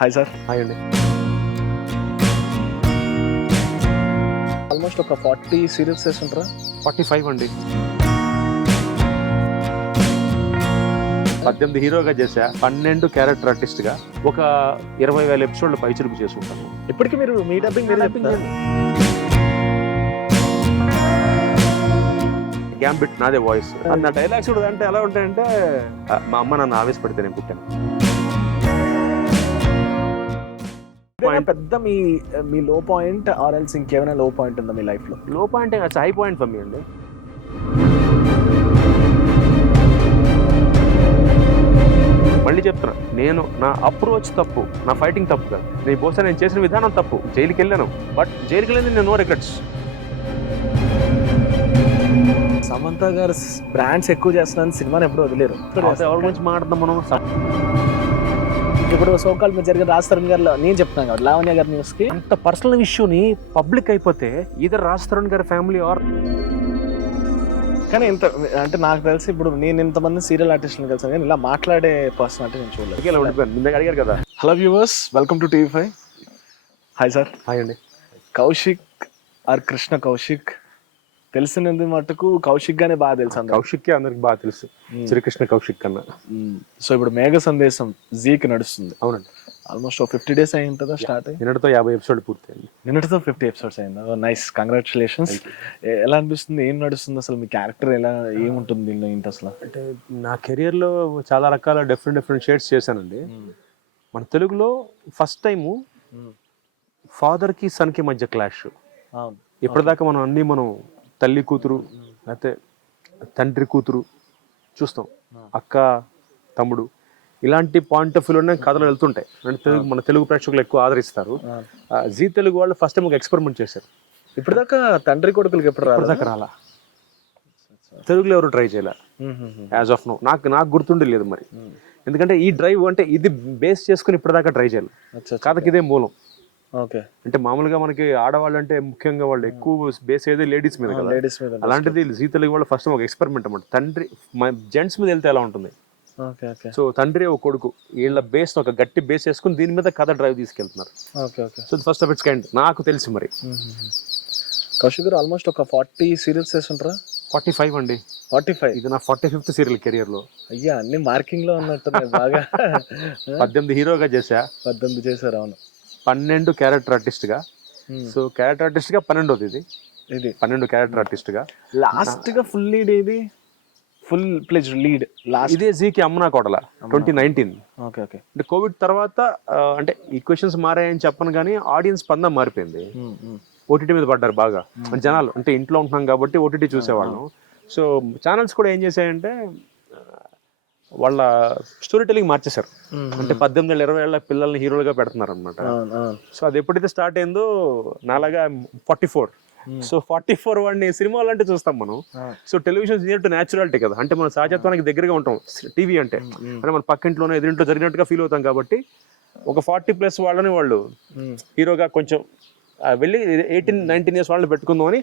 Hi sir. Hi అండి. Almost ఒక 40 serials చేస్తుంటారా? 45 అండి. 18 హీరోగా చేశా, 12 క్యారెక్టర్ ఆర్టిస్ట్గా, ఒక 20,000 ఎపిసోడ్లు పైచులుపు చేసుకుంటాను. ఇప్పటికీ మీరు మీ డబ్బింగ్ మీరే చెప్తారా? గ్యాంబిట్ నాదే వాయిస్. నా డైలాగ్స్ కూడా అంటే ఎలా ఉంటాయంటే, మా అమ్మ నన్ను ఆవేశపడితే నేను పుట్టాను. పెద్ద మీ లో పాయింట్ ఆర్ ఎల్స్ ఇంకేమైనా లో పాయింట్ ఉందా మీ లైఫ్ లో? లో point high point for me అండి. మళ్ళీ చెప్తున్నా, నేను నా అప్రోచ్ తప్పు, నా ఫైటింగ్ తప్పు కాదు. నేను బహుశా నేను చేసిన విధానం తప్పు. జైలుకి వెళ్ళాను, బట్ జైలుకి వెళ్ళింది నేను నో రిగ్రెట్స్. సమంత గారు బ్రాండ్స్ ఎక్కువ చేస్తున్నారని సినిమాని ఎప్పుడు వదిలేరు. ఎవరి గురించి మాట్లాడదాం మనం? ఇప్పుడు సోకాల్ మీద జరిగిన రాజ్ తరుణ్ గారు నేను చెప్తాను కాబట్టి లావణ్య గారి న్యూస్ కి అంత పర్సనల్ ఇష్యూని పబ్లిక్ అయిపోతే ఇదర్ రాజ్ తరుణ్ గారి ఫ్యామిలీ ఆర్. కానీ ఇంత అంటే నాకు తెలిసి ఇప్పుడు నేను ఇంతమంది సీరియల్ ఆర్టిస్టులను కలిసాను కానీ ఇలా మాట్లాడే పర్సనాలిటీ నేను చూడలేదు. అడిగారు కదా. Hello viewers, welcome to TV5. Hi sir. Hi అండి. కౌశిక్ ఆర్ కృష్ణ కౌశిక్ తెలిసినందు మటుకు కౌశిక్ గానే బాగా తెలుసు. కౌశిక్ అందరికి బాగా తెలుసు, శ్రీకృష్ణ కౌశిక్ కన్నా. సో ఇప్పుడు మేఘ సందేశం జీకి నడుస్తుంది. అవునండి. ఆల్మోస్ట్ 50 days అయి ఉంటుందా స్టార్ట్ అయ్యి? నిన్నటితో 50 ఎపిసోడ్ పూర్తయింది. నిన్నటితో 50 episodes అయిందా? Nice, congratulations. ఎలా అనిపిస్తుంది? ఏం నడుస్తుంది అసలు? మీ క్యారెక్టర్ ఎలా ఏముంటుంది దీనిలో ఏంటి అసలు? అంటే నా కెరియర్లో చాలా రకాల డిఫరెంట్ షేడ్స్ చేశానండి. మన తెలుగులో ఫస్ట్ టైము ఫాదర్కి సన్కి మధ్య క్లాష్. ఇప్పటిదాకా మనం తల్లి కూతురు లేకపోతే తండ్రి కూతురు చూస్తాం, అక్క తమ్ముడు, ఇలాంటి పాయింట్ ఆఫ్ వ్యూలోనే కథలు వెళ్తుంటాయి. అంటే మన తెలుగు ప్రేక్షకులు ఎక్కువ ఆదరిస్తారు. జీ తెలుగు వాళ్ళు ఫస్ట్ టైం ఒక ఎక్స్పెరిమెంట్ చేశారు. ఇప్పటిదాకా తండ్రి కొడుకులకి ఎప్పుడు రాలా, తెలుగులో ఎవరు ట్రై చేయాల యాజ్ ఆఫ్ నో. నాకు గుర్తుండే లేదు మరి, ఎందుకంటే ఈ డ్రైవ్ అంటే ఇది బేస్ చేసుకుని ఇప్పటిదాకా ట్రై చేయాలి. కథకి ఇదే మూలం. ఓకే. అంటే మామూలుగా మనకి ఆడవాళ్ళు అంటే ముఖ్యంగా వాళ్ళు ఎక్కువ బేస్ ఏదో లేడీస్ మీద కదా. అలాంటిది జీ తెలుగు వాళ్ళు ఫస్ట్ ఒక ఎక్స్పెరిమెంట్ అన్నమాట. తండ్రి జెంట్స్ మీద వెళ్తే ఎలా ఉంటుంది. సో తండ్రి ఒక కొడుకు, వీళ్ళ బేస్ ఒక గట్టి బేస్ వేసుకుని దీని మీద కథ డ్రైవ్ తీసుకెళ్తున్నారు. So first of it's kind నాకు తెలిసి మరి. కౌశిక్ గారు ఆల్మోస్ట్ ఒక 40 సీరియల్స్ చేస్తుంటారా? 45 అండి. 45? ఇది నా 45th సీరియల్ కెరియర్ లో. అయ్యా, అన్ని మార్కింగ్ లో ఉన్నట్టున్నాయి బాగా. 18 హీరోగా చేశా. 18 చేశారు. అవును. 12 క్యారెక్టర్ ఆర్టిస్ట్ గా. సో క్యారెక్టర్ ఆర్టిస్ట్ గా 12th ఇది 12 క్యారెక్టర్ ఆర్టిస్ట్ గా. లాస్ట్ గా ఫుల్ లీడ్ ఏది? ఫుల్ ప్లేజ్ లీడ్ లాస్ట్ ఇదే జీకి అమ్మనా కోడల 2019. Okay okay. అంటే కోవిడ్ తర్వాత అంటే ఈక్వేషన్స్ మారాయని చెప్పను కానీ ఆడియన్స్ స్పందన మారిపోయింది. ఓటీటీ మీద పడ్డారు బాగా జనాలు. అంటే ఇంట్లో ఉంటున్నాం కాబట్టి ఓటీటీ చూసేవాళ్ళం. సో ఛానల్స్ కూడా ఏం చేశాయంటే వాళ్ళ స్టోరీ టెలింగ్ మార్చేశారు. అంటే 18 20 ఏళ్ళ పిల్లల్ని హీరోలుగా పెడుతున్నారు అనమాట. సో అది ఎప్పుడైతే స్టార్ట్ అయిందో నాలాగా 44. సో 44 వాడిని సినిమాలు అంటే చూస్తాం మనం. So television near to naturality కదా, అంటే మన సహజత్వానికి దగ్గరగా ఉంటాం. టీవీ అంటే మన పక్కింట్లోనే ఎదురింట్లో జరిగినట్టుగా ఫీల్ అవుతాం కాబట్టి ఒక 40+ వాళ్ళని వాళ్ళు హీరోగా కొంచెం వెళ్ళి 18-19 years వాళ్ళని పెట్టుకుందాం అని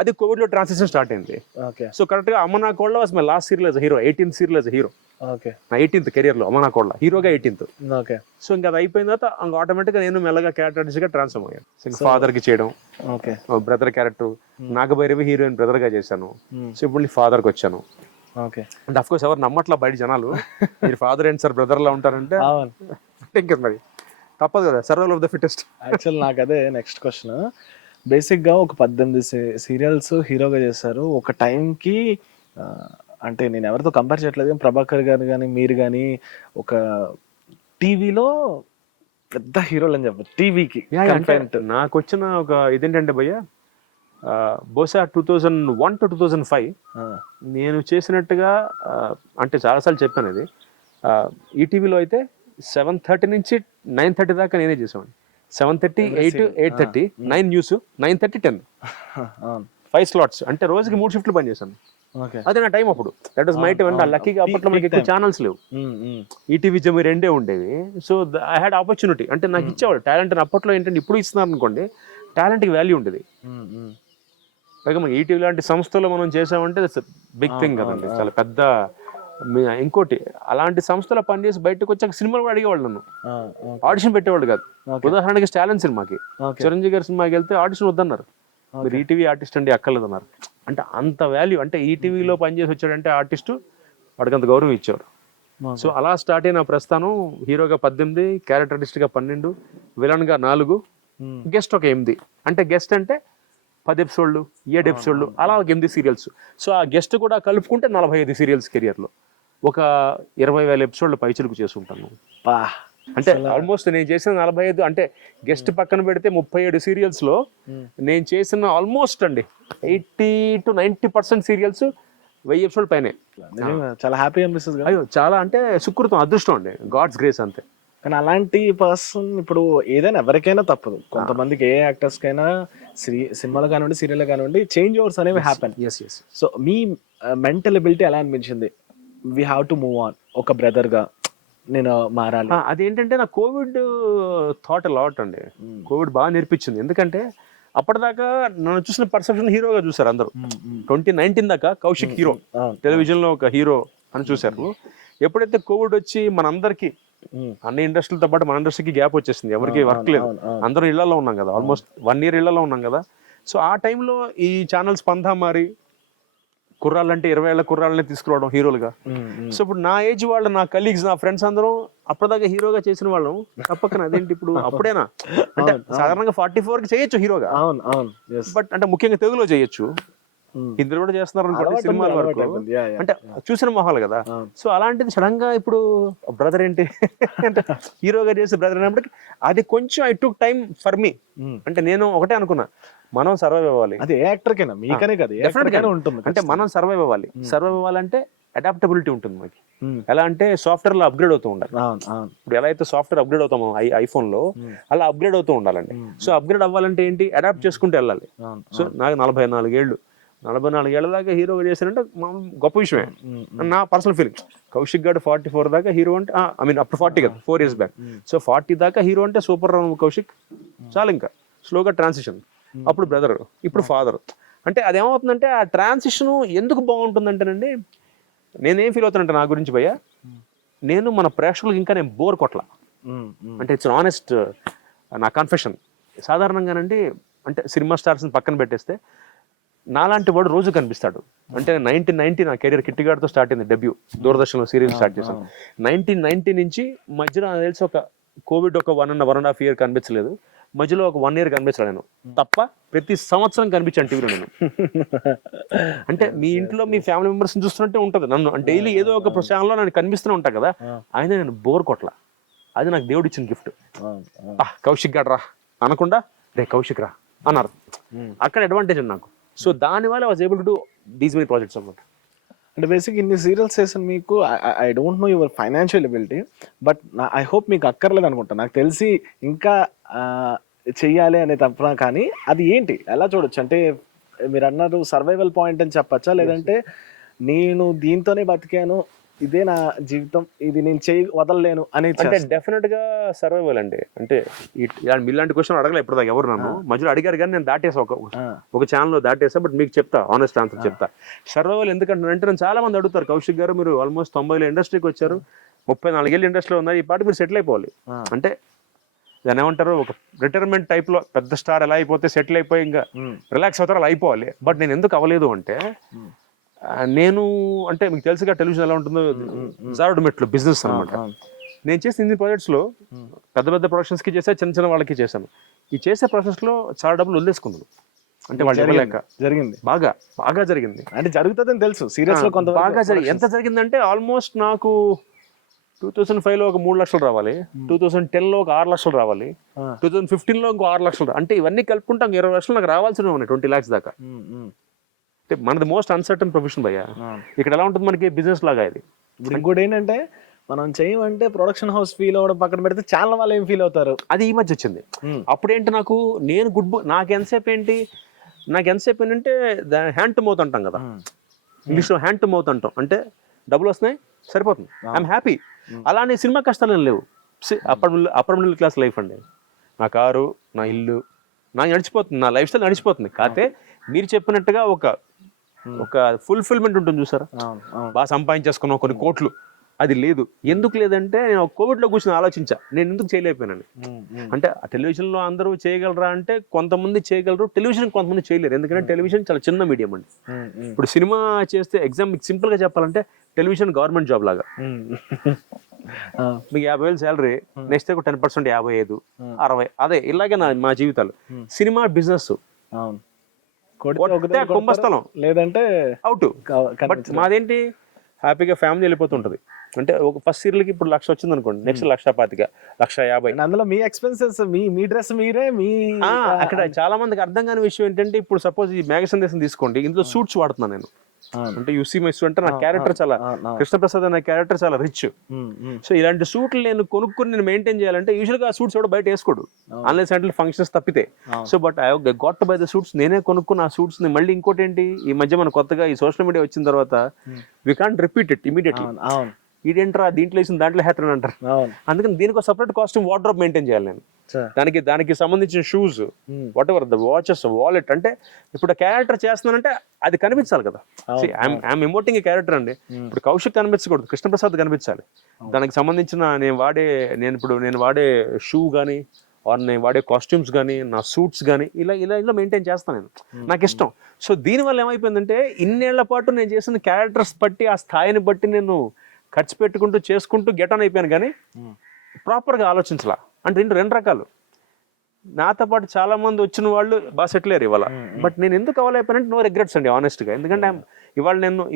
అది కోవిడ్ లో ట్రాన్సిషన్ స్టార్ట్ అయింది. సో కరెక్ట్ గా అమ్మనా కోళ్ళ was my last serial hero, 18th serial hero. నా 18th కెరియర్ లో అమ్మనా కోళ్ళ హీరోగా 18th. సో ఇంకా అది అయిపోయిన తర్వాత ఆటోమేటిక్ గా నేను మెల్లగా క్యారెక్టర్ ఆర్టిస్ట్ గా ట్రాన్స్ఫార్మ్ అయ్యాను. ఫాదర్ కి చేయడం, brother character Naga Bhairavi heroine brother గా చేశాను. సో ఇప్పుడు ఫాదర్ కి వచ్చాను. అంటే అఫ్ కోర్స్ ఎవరు నమ్మట్లా బయట జనాలు, మీరు ఫాదర్ ఏంటి సార్ బ్రదర్ లా ఉంటారంటే ఇంకా మరి తప్పదు కదా, survival of the fittest. Actual నాకు అదే నెక్స్ట్ క్వశ్చన్. బేసిక్గా ఒక 18 సీరియల్స్ హీరోగా చేశారు ఒక టైంకి. అంటే నేను ఎవరితో కంపేర్ చేయట్లేదు, ప్రభాకర్ గారు కానీ మీరు కానీ ఒక టీవీలో పెద్ద హీరోలు అని చెప్పచ్చు టీవీకి. నాకు వచ్చిన ఒక ఇదేంటంటే భయ్య, బహుశా 2001 to 2005 నేను చేసినట్టుగా అంటే చాలాసార్లు చెప్పాను ఇది. ఈటీవీలో అయితే 7:30 నుంచి 9:30 దాకా నేనే చేసాను. 7:30, 8, 8:30, 9 న్యూస్, 9:30, 10 5 slots. అంటే రోజుకి 3 షిఫ్ట్లు పనిచేశాను. అదే నా టైం అప్పుడు. That was my time. అంటే లక్కీగా అప్పట్లో మనకి ఎక్కువ ఛానల్స్ లేవు, ఈటీవీ జమి 2 ఉండేవి. So I had opportunity. అంటే నాకు ఇచ్చేవాడు టాలెంట్. అప్పట్లో ఏంటంటే ఇప్పుడు ఇస్తున్నారు అనుకోండి, టాలెంట్కి వాల్యూ ఉండేది. పైగా మన ఈటీవీ లాంటి సంస్థలో మనం చేసామంటే బిగ్ థింగ్ కదండి, చాలా పెద్ద ఇంకోటి అలాంటి సంస్థలో పనిచేసి బయటకు వచ్చాక సినిమాలు కూడా అడిగేవాళ్ళు నన్ను, ఆడిషన్ పెట్టేవాళ్ళు కాదు. ఉదాహరణకి స్టాలిన్ సినిమాకి, చిరంజీవి గారి సినిమాకి వెళ్తే ఆడిషన్ వద్దన్నారు, మీరు ఈటీవీ ఆర్టిస్ట్ అండి అక్కర్లేదు అన్నారు. అంటే అంత వాల్యూ, అంటే ఈటీవీలో పనిచేసి వచ్చాడంటే ఆర్టిస్టు వాడికి అంత గౌరవం ఇచ్చేవారు. సో అలా స్టార్ట్ అయిన ప్రస్థానం. హీరోగా 18, క్యారెక్టర్ ఆర్టిస్ట్గా 12, విలన్గా 4, గెస్ట్ ఒక 8. అంటే గెస్ట్ అంటే 10 ఎపిసోడ్లు, 7 ఎపిసోడ్లు, అలా ఒక 8 సీరియల్స్. సో ఆ గెస్ట్ కూడా కలుపుకుంటే 45 సీరియల్స్ కెరియర్లో ఒక 20,000 ఎపిసోడ్లు పైచిలుకు చేసుకుంటాను. అంటే ఆల్మోస్ట్ నేను చేసిన 45, అంటే గెస్ట్ పక్కన పెడితే 37 సీరియల్స్లో నేను చేసిన ఆల్మోస్ట్ అండి 80 to 90% సీరియల్స్ 1000 ఎపిసోడ్ పైనే. చాలా హ్యాపీ అనిపిస్తుంది. అయ్యో చాలా, అంటే సుకృతం, అదృష్టం అండి, గాడ్స్ గ్రేస్ అంతే. కానీ అలాంటి పర్సన్ ఇప్పుడు ఏదైనా ఎవరికైనా తప్పదు, కొంతమందికి ఏ యాక్టర్స్ కైనా సినిమాలు కానివ్వండి, సీరియల్ కానివ్వండి, చేంజ్ ఓవర్స్ అనేవి హ్యాపెన్. సో మీ మెంటల్ ఎబిలిటీ ఎలా అనిపించింది? We have to move on, ఒక బ్రదర్గా నేను మారాలి. అదేంటంటే నాకు కోవిడ్ థాట్ లాట్ అండి. కోవిడ్ బాగా నేర్పించింది. ఎందుకంటే అప్పటిదాకా నన్ను చూసిన పర్సెప్షన్ హీరోగా చూసారు అందరూ. 2019 దాకా కౌశిక్ హీరో, టెలివిజన్లో ఒక హీరో అని చూశారు. ఎప్పుడైతే కోవిడ్ వచ్చి మనందరికీ, అన్ని ఇండస్ట్రీలతో పాటు మన ఇండస్ట్రీకి గ్యాప్ వచ్చేసింది, ఎవరికి వర్క్ లేదు, అందరూ ఇళ్లలో ఉన్నాం కదా, ఆల్మోస్ట్ 1 year ఇళ్లలో ఉన్నాం కదా. సో ఆ టైంలో ఈ ఛానల్స్ పంథా మారి కుర్రాళ్ళంటే 20 ఏళ్ల కుర్రాళ్ళని తీసుకురావడం హీరోలుగా. సో ఇప్పుడు నా ఏజ్ వాళ్ళు, నా కలీగ్స్, నా ఫ్రెండ్స్ అందరూ అప్పటిదాకా హీరోగా చేసిన వాళ్ళం తప్పకన అదేంటి ఇప్పుడు అప్పుడేనా అంటే సాధారణంగా 44కి చేయొచ్చు హీరోగా, బట్ అంటే ముఖ్యంగా తెలుగులో చేయొచ్చు, హిందీలో కూడా చేస్తున్నారు అనుకోండి సినిమాల వరకు, అంటే చూసిన మొహాలు కదా. సో అలాంటిది సడన్ గా ఇప్పుడు బ్రదర్ ఏంటి అంటే హీరోగా చేసే బ్రదర్ అయినప్పటికీ అది కొంచెం I took time for me. అంటే నేను ఒకటే అనుకున్నా, మనం సర్వైవ్ అవ్వాలి. అది ఏ యాక్టర్ కైనా, మీకనే కదా, డెఫినెట్గా ఉంటుంది. అంటే మనం సర్వైవ్ అవ్వాలి. సర్వైవ్ అవ్వాలంటే అడాప్టబిలిటీ ఉంటుంది మనకి. ఎలా అంటే సాఫ్ట్వేర్ లో అప్గ్రేడ్ అవుతూ ఉండాలి. ఇప్పుడు ఎలా అయితే సాఫ్ట్వేర్ అప్గ్రేడ్ అవుతామో ఐఫోన్ లో, అలా అప్గ్రేడ్ అవుతూ ఉండాలండి. సో అప్గ్రేడ్ అవ్వాలంటే ఏంటి, అడాప్ట్ చేసుకుంటూ వెళ్ళాలి. సో నాకు 44 ఏళ్ళు, 44 ఏళ్ల దాకా హీరోగా చేశారంటే గొప్ప విషయమే నా పర్సనల్ ఫీలింగ్. కౌశిక్ గారు 44 దాకా హీరో అంటే, ఐ మీన్ అప్పుడు 40 కదా, 4 years బ్యాక్. సో 40 దాకా హీరో అంటే సూపర్ కౌశిక్. చాలా ఇంకా స్లోగా ట్రాన్సిషన్, అప్పుడు బ్రదర్, ఇప్పుడు ఫాదర్. అంటే అదేమవుతుందంటే ఆ ట్రాన్సిషన్ ఎందుకు బాగుంటుందంటేనండి, నేనేం ఫీల్ అవుతానంటే నా గురించి భయ్య, నేను మన ప్రేక్షకులకు ఇంకా నేను బోర్ కొట్ల. అంటే ఇట్స్ ఆనెస్ట్ నా కన్ఫెషన్. సాధారణంగానండి, అంటే సినిమా స్టార్స్ని పక్కన పెట్టేస్తే నాలాంటి వాడు రోజు కనిపిస్తాడు. అంటే 1990 నా కెరీర్ కిట్టిగాడితో స్టార్ట్ అయింది, డెబ్యూ దూరదర్శన్లో సీరియల్ స్టార్ట్ చేశాను. 1990 నుంచి మధ్యలో నాకు తెలిసి ఒక కోవిడ్ ఒక 1.5 year కనిపించలేదు, మధ్యలో ఒక 1 year కనిపించలేదు నేను తప్ప, ప్రతి సంవత్సరం కనిపించాను టీవీలో నేను. అంటే మీ ఇంట్లో మీ ఫ్యామిలీ మెంబర్స్ చూస్తున్నట్టే ఉంటుంది నన్ను, డైలీ ఏదో ఒక ఛానల్లో నేను కనిపిస్తూనే ఉంటాను కదా, ఆయన నేను బోర్ కొట్ల. అది నాకు దేవుడు ఇచ్చిన గిఫ్ట్. కౌశిక్ గారు రా అనకుండా రే కౌశిక్ రా అన్నారు, అక్కడ అడ్వాంటేజ్ నాకు. సో దానివల్ల was able to do these many projects అన్నమాట. అంటే బేసిక్ ఇన్ని సీరియల్స్ చేసిన మీకు, I don't no your financial ability, but I hope మీకు అక్కర్లేదు అనుకుంటా. నాకు తెలిసి ఇంకా చెయ్యాలి అనే తప్ప, కానీ అది ఏంటి ఎలా చూడొచ్చు అంటే, మీరు అన్నారు సర్వైవల్ పాయింట్ అని చెప్పచ్చా, లేదంటే నేను దీంతోనే బతికాను, ఇదే నా జీవితం, ఇది నేను వదలలేను అని? అంటే డెఫినెట్ గా సర్వైవల్ అండి. అంటే మీలాంటి క్వశ్చన్ అడగలే ఇప్పుడు దాకా ఎవరు నన్ను, మధ్యలో అడిగారు కానీ నేను దాటేసా, ఒక ఛానల్లో దాటేసా. బట్ మీకు చెప్తా, ఆనెస్ట్ ఆన్సర్ చెప్తా. సర్వైవల్ ఎందుకంటే నేను చాలా మంది అడుగుతారు, కౌశిక్ గారు మీరు ఆల్మోస్ట్ 90 ఇండస్ట్రీకి వచ్చారు, 34 ఏళ్ళు ఇండస్ట్రీలో ఉన్నారు, ఈ పాటి మీరు సెటిల్ అయిపోవాలి. అంటే దాన్ని ఏమంటారు, ఒక రిటైర్మెంట్ టైప్ లో పెద్ద స్టార్ ఎలా అయిపోతే సెటిల్ అయిపోయి ఇంకా రిలాక్స్ అవుతారో అలా అయిపోవాలి. బట్ నేను ఎందుకు అవ్వలేదు అంటే, నేను అంటే మీకు తెలుసుగా టెలివిజన్ ఎలా ఉంటుందో, జారుడు మెట్లు బిజినెస్ అనమాట. నేను చేసిన ఇన్ని ప్రాజెక్ట్స్లో పెద్ద పెద్ద ప్రొడక్షన్స్కి చేసా, చిన్న చిన్న వాళ్ళకి చేశాను. ఈ చేసే ప్రాసెస్లో చాలా డబ్బులు వదిలేసుకున్నాను. అంటే వాళ్ళు ఇవ్వలేక జరిగింది, బాగా బాగా జరిగింది. అంటే జరుగుతుందని తెలుసు, సీరియస్ లో కొంత బాగా జరిగింది. ఎంత జరిగిందంటే ఆల్మోస్ట్ నాకు 2005లో ఒక 3 లక్షలు రావాలి, 2010లో ఒక 6 లక్షలు రావాలి, 2015లో ఇంకో 6 లక్షలు. అంటే ఇవన్నీ కలుపుకుంటాం 20 లక్షలు నాకు రావాల్సినవి ఉన్నాయి, 20 lakhs దాకా. మనది మోస్ట్ అన్సర్టన్ ప్రొఫెషన్ భయ్యా. ఇక్కడ ఎలా ఉంటుంది మనకి బిజినెస్ లాగా ఇది. ఇంకోటి ఏంటంటే మనం చేయమంటే ప్రొడక్షన్ హౌస్ ఫీల్ అవ్వడం పక్కన పెడితే చాలా వాళ్ళు ఏం ఫీల్ అవుతారు, అది ఈ మధ్య వచ్చింది. అప్పుడేంటి నాకు, నేను నాకు ఎంతసేపు ఏంటంటే హ్యాండ్ టు మౌత్ అంటాం కదా ఇంగ్లీష్లో, హ్యాండ్ టు మౌత్ అంటాం. అంటే డబ్బులు వస్తున్నాయి సరిపోతుంది, ఐఎమ్ హ్యాపీ. అలానే సినిమా కష్టాలు ఏం లేవు. అప్పర్ మిడిల్ క్లాస్ లైఫ్ అండి. నా కారు, నా ఇల్లు, నాకు నడిచిపోతుంది, నా లైఫ్ స్టైల్ నడిచిపోతుంది. కాకపోతే మీరు చెప్పినట్టుగా ఒక ఒక ఫుల్ఫిల్మెంట్ ఉంటుంది చూసారా, అవును అవును బాగా సంపాదించేసుకున్నాం కొన్ని కోట్లు, అది లేదు. ఎందుకు లేదంటే నేను కోవిడ్లో కూర్చొని ఆలోచించా నేను ఎందుకు చేయలేకపోయానని. అంటే ఆ టెలివిజన్లో అందరూ చేయగలరా అంటే కొంతమంది చేయగలరు, టెలివిజన్ కొంతమంది చేయలేరు. ఎందుకంటే టెలివిజన్ చాలా చిన్న మీడియం అండి. ఇప్పుడు సినిమా చేస్తే ఎగ్జామ్ మీకు సింపుల్గా చెప్పాలంటే టెలివిజన్ గవర్నమెంట్ జాబ్ లాగా. మీకు 50,000 శాలరీ, నెక్స్ట్ 10% 55, 60, అదే ఇలాగే మా జీవితాలు. సినిమా బిజినెస్ అవును కుంభస్థలం లేదంటే అవుట్. బట్ మాదేంటి హ్యాపీగా ఫ్యామిలీ వెళ్ళిపోతుంటది. అంటే ఒక ఫస్ట్ సీరియల్కి ఇప్పుడు 1,00,000 వచ్చింది అనుకోండి, నెక్స్ట్ 1,25,000, 1,50,000. అందులో మీ ఎక్స్పెన్సెస్ మీ డ్రెస్ మీరే మీ అక్కడ చాలా మందికి అర్థం కాని విషయం ఏంటంటే, ఇప్పుడు సపోజ్ ఈ మేఘ సందేశం తీసుకోండి, ఇందులో సూట్స్ వాడుతున్నాను నేను. అంటే యూసీ మై సూట్ అంటే నా క్యారెక్టర్ చాలా, కృష్ణప్రసాద్ అనే క్యారెక్టర్ చాలా రిచ్. సో ఇలాంటి సూట్లు నేను కొనుక్కుని నేను మెయింటైన్ చేయాలంటే యూజువల్గా ఆ సూట్స్ కూడా బయట వేసుకోడు అన్లెస్ అంటే ఫంక్షన్స్ తప్పితే. So but I got to buy the suits, నేనే కొనుక్కున్న ఆ సూట్స్ ని. మళ్ళీ ఇంకోటి ఏంటి, ఈ మధ్య మన కొత్తగా ఈ సోషల్ మీడియా వచ్చిన తర్వాత we can't repeat it immediately. ఇదేంట్రా దీంట్లో వేసిన దాంట్లో హ్యాటర్ అంటారు. అందుకని దీనికి ఒక సపరేట్ కాస్ట్యూమ్ వార్డ్రోబ్ మెయింటైన్ చేయాలి నేను. దానికి సంబంధించిన shoes, what ever the watches, wallet. అంటే ఇప్పుడు క్యారెక్టర్ చేస్తున్నానంటే అది కనిపించాలి కదా. ఐఎమ్ ఇమోటింగ్ ఏ క్యారెక్టర్ అండి. ఇప్పుడు కౌశిక్ కనిపించకూడదు, కృష్ణప్రసాద్ కనిపించాలి. దానికి సంబంధించిన నేను వాడే షూ కానీ, నేను వాడే కాస్ట్యూమ్స్ కానీ, నా సూట్స్ కానీ ఇలా మెయింటైన్ చేస్తాను నేను, నాకు ఇష్టం. సో దీనివల్ల ఏమైపోయిందంటే ఇన్నేళ్ల పాటు నేను చేసిన క్యారెక్టర్స్ బట్టి ఆ స్థాయిని బట్టి నేను ఖర్చు పెట్టుకుంటూ చేసుకుంటూ గెట్ ఆన్ అయిపోయాను. కానీ ప్రాపర్గా ఆలోచించలా. అంటే రెండు రకాలు. నాతో పాటు చాలా మంది వచ్చిన వాళ్ళు బాగా సెటిల్ అయ్యారు ఇవాళ. బట్ నేను ఎందుకు అవ్వలేకపోయానంటే నో రిగ్రెట్స్ అండి, ఆనెస్ట్గా. ఎందుకంటే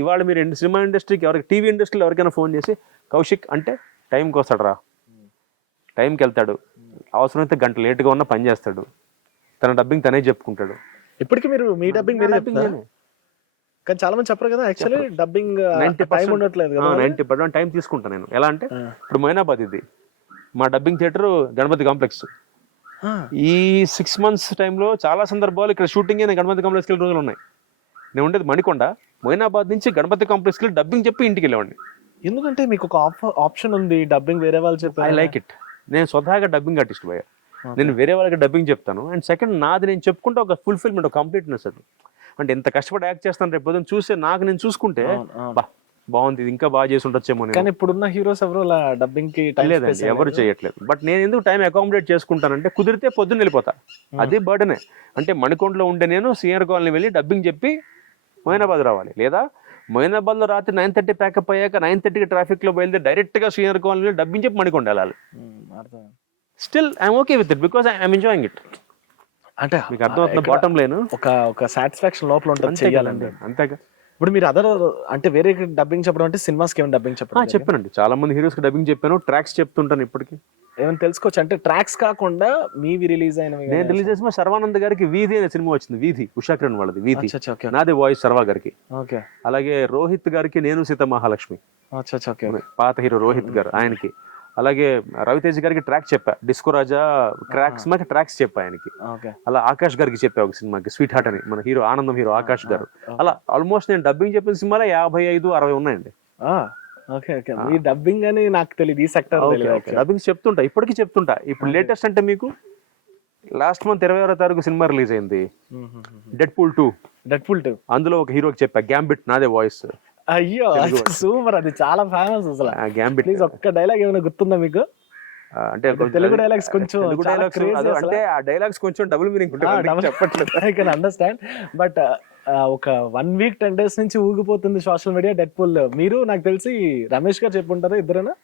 ఇవాళ మీరు సినిమా ఇండస్ట్రీకి, ఎవరికి టీవీ ఇండస్ట్రీలో ఎవరికైనా ఫోన్ చేసి కౌశిక్ అంటే టైంకి వస్తాడు రా, టైంకి వెళ్తాడు, అవసరమైతే గంట లేట్గా ఉన్నా పని చేస్తాడు, తన డబ్బింగ్ తనే చెప్పుకుంటాడు. ఇప్పటికి మీరు మీ డబ్బింగ్ కానీ చాలా మంది చెప్పరు కదా, యాక్చువల్లీ డబ్బింగ్ 90% ఉండట్లేదు కదా. 90% టైం తీసుకుంటాను నేను. ఎలా అంటే ఇప్పుడు మొయినాబాద్, ఇది మా డబ్బింగ్ థియేటర్ గణపతి కాంప్లెక్స్. ఈ 6 months టైంలో చాలా సందర్భాలు ఇక్కడ షూటింగ్ అయిన గణపతి కాంప్లెక్స్కి వెళ్ళిన రోజులు ఉన్నాయి. నేను ఉండేది మణికొండ, మొయినాబాద్ నుంచి గణపతి కాంప్లెక్స్కి వెళ్ళి డబ్బింగ్ చెప్పి ఇంటికి వెళ్ళేవాడిని. ఎందుకంటే మీకు ఒక ఆప్షన్ ఉంది, డబ్బింగ్ వేరే వాళ్ళు చెప్పారు. I like it. నేను స్వతహాగా డబ్బింగ్ ఆర్టిస్ట్ పోయా, నేను వేరే వాళ్ళకి డబ్బింగ్ చెప్తాను. అండ్ సెకండ్, నాది నేను చెప్పుకుంటే ఒక ఫుల్ఫిల్మెంట్, ఒక కంప్లీట్నెస్. అది అంటే ఎంత కష్టపడి యాక్ట్ చేస్తాను, రేపు పొద్దున్న చూస్తే నేను చూసుకుంటే బాగుంది, ఇది ఇంకా బాగా చేసి ఉండొచ్చేమో. కానీ ఇప్పుడున్న హీరోస్ ఎవరు అలా డబ్బింగ్ కి లేదండి, ఎవరు చేయట్లేదు. బట్ నేను ఎందుకు టైం అకామిడేట్ చేసుకుంటానంటే, కుదిరితే పొద్దున్న వెళ్ళిపోతా, అది బర్డనే. అంటే మణికొండలో ఉండే నేను సీనియర్ కాలనీ వెళ్ళి డబ్బింగ్ చెప్పి మొయినాబాద్ రావాలి, లేదా మొయినాబాద్లో రాత్రి 9:30 ప్యాకప్ అయ్యాక 9:30కి ట్రాఫిక్లో బయలుదేరి డైరెక్ట్గా సీనియర్ కాలనీ డబ్బింగ్ చెప్పి మణికొండ వెళ్ళాలి. Still I'm okay with it because I'm enjoying it. అంటే మీకు అర్థమవుతుంది, బాటమ్ లేను ఒక సాటిస్ఫాక్షన్ లోపల ఉంటుంది చేయాలండి. అంతేగా. ఇప్పుడు మీరు అంటే వేరే డబ్బింగ్ చెప్పడం అంటే సినిమాస్కి ఏమైనా డబ్బింగ్ చెప్పడం? చెప్పానండి, చాలా మంది హీరోస్కి డబ్బింగ్ చెప్పాను, ట్రాక్స్ చెప్తుంటాను. ఇప్పటికి ఏమైనా తెలుసుకోవచ్చు అంటే ట్రాక్స్ కాకుండా మీవి రిలీజ్ అయినవి? నేను రిలీజ్ చేసిన శర్వానంద్ గారికి వీధి అనే సినిమా వచ్చింది, వీధి, ఉషా కిరణ్ వాళ్ళది వీధి, నాదే వాయిస్ సర్వా గారికి. అలాగే రోహిత్ గారికి నేను సీత మహాలక్ష్మి, పాత హీరో రోహిత్ గారు, ఆయనకి. అలాగే రవితేజ్ గారికి ట్రాక్ చెప్పా, డిస్కో రాజా క్రాక్స్ మాకి ట్రాక్స్ చెప్పా ఆయనకి. అలా ఆకాష్ గారికి చెప్పా ఒక సినిమాకి, స్వీట్ హార్ట్ అని, మన హీరో ఆనందం హీరో ఆకాష్ గారు. అలా ఆల్మోస్ట్ నేను డబ్బింగ్ చెప్పిన సినిమాలో 55-60 ఉన్నాయండి. మీ డబ్బింగ్ అని నాకు తెలియదు, ఈ సెక్టర్ డబ్బింగ్ చెప్తుంటా, ఇప్పటికీ చెప్తుంటా. ఇప్పుడు లేటెస్ట్ అంటే మీకు లాస్ట్ మంత్ 26వ తారీఖు సినిమా రిలీజ్ అయింది, డెడ్పూల్ 2. అందులో ఒక హీరోకి చెప్పా, గ్యాంబిట్ నాదే వాయిస్. అయ్యో సూపర్, అది చాలా ఫేమస్ అసలు. గ్యాంబిట్ ప్లీజ్ ఒక్క డైలాగ్ ఏమైనా గుర్తుందా మీకు? అంటే తెలుగు డైలాగ్స్ కొంచెం అంటే ఆ డైలాగ్స్ కొంచెం డబుల్ మీనింగ్ ఉంటుంది, చెప్పట్లేదు. I can understand. బట్ ఒక 1 week 10 days నుంచి ఊగిపోతుంది సోషల్ మీడియా డెడ్పూల్. మీరు నాకు తెలిసి రమేష్ గారు చెప్పుంటారు, ఇద్దరేనా?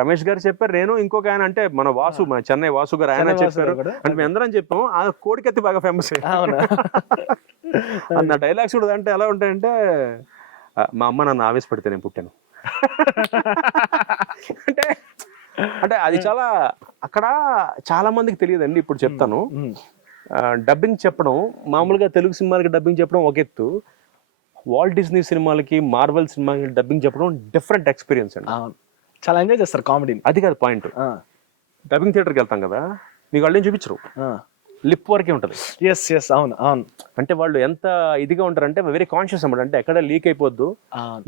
రమేష్ గారు చెప్పారు, నేను ఇంకొక ఆయన అంటే మన వాసు, మన చెన్నై వాసు గారు, ఆయన చెప్పారు. అంటే మేము అందరం చెప్పాము. ఆ కోడికత్తి బాగా ఫేమస్ అన్న డైలాగ్స్ కూడా. అంటే ఎలా ఉంటాయంటే, మా అమ్మ నన్ను ఆవేశపడితే నేను పుట్టాను అంటే అది చాలా అక్కడ చాలా మందికి తెలియదండి. ఇప్పుడు చెప్తాను. డబ్బింగ్ చెప్పడం మామూలుగా తెలుగు సినిమాలకి డబ్బింగ్ చెప్పడం ఒక ఎత్తు, వాల్ట్ డిస్నీ సినిమాలకి, మార్వెల్ సినిమాలకి డబ్బింగ్ చెప్పడం డిఫరెంట్ ఎక్స్పీరియన్స్ అండి. చాలా ఎంజాయ్ చేస్తారు కామెడీ. అది కాదు పాయింట్. డబ్బింగ్ థియేటర్కి వెళ్తాం కదా, మీకు వాళ్ళు ఏం చూపించరు, లిప్ వరకే ఉంటుంది. అవును అవును. అంటే వాళ్ళు ఎంత ఇదిగా ఉంటారంటే వెరీ కాన్షియస్ అన్నమాట. అంటే ఎక్కడ లీక్ అయిపోద్దు,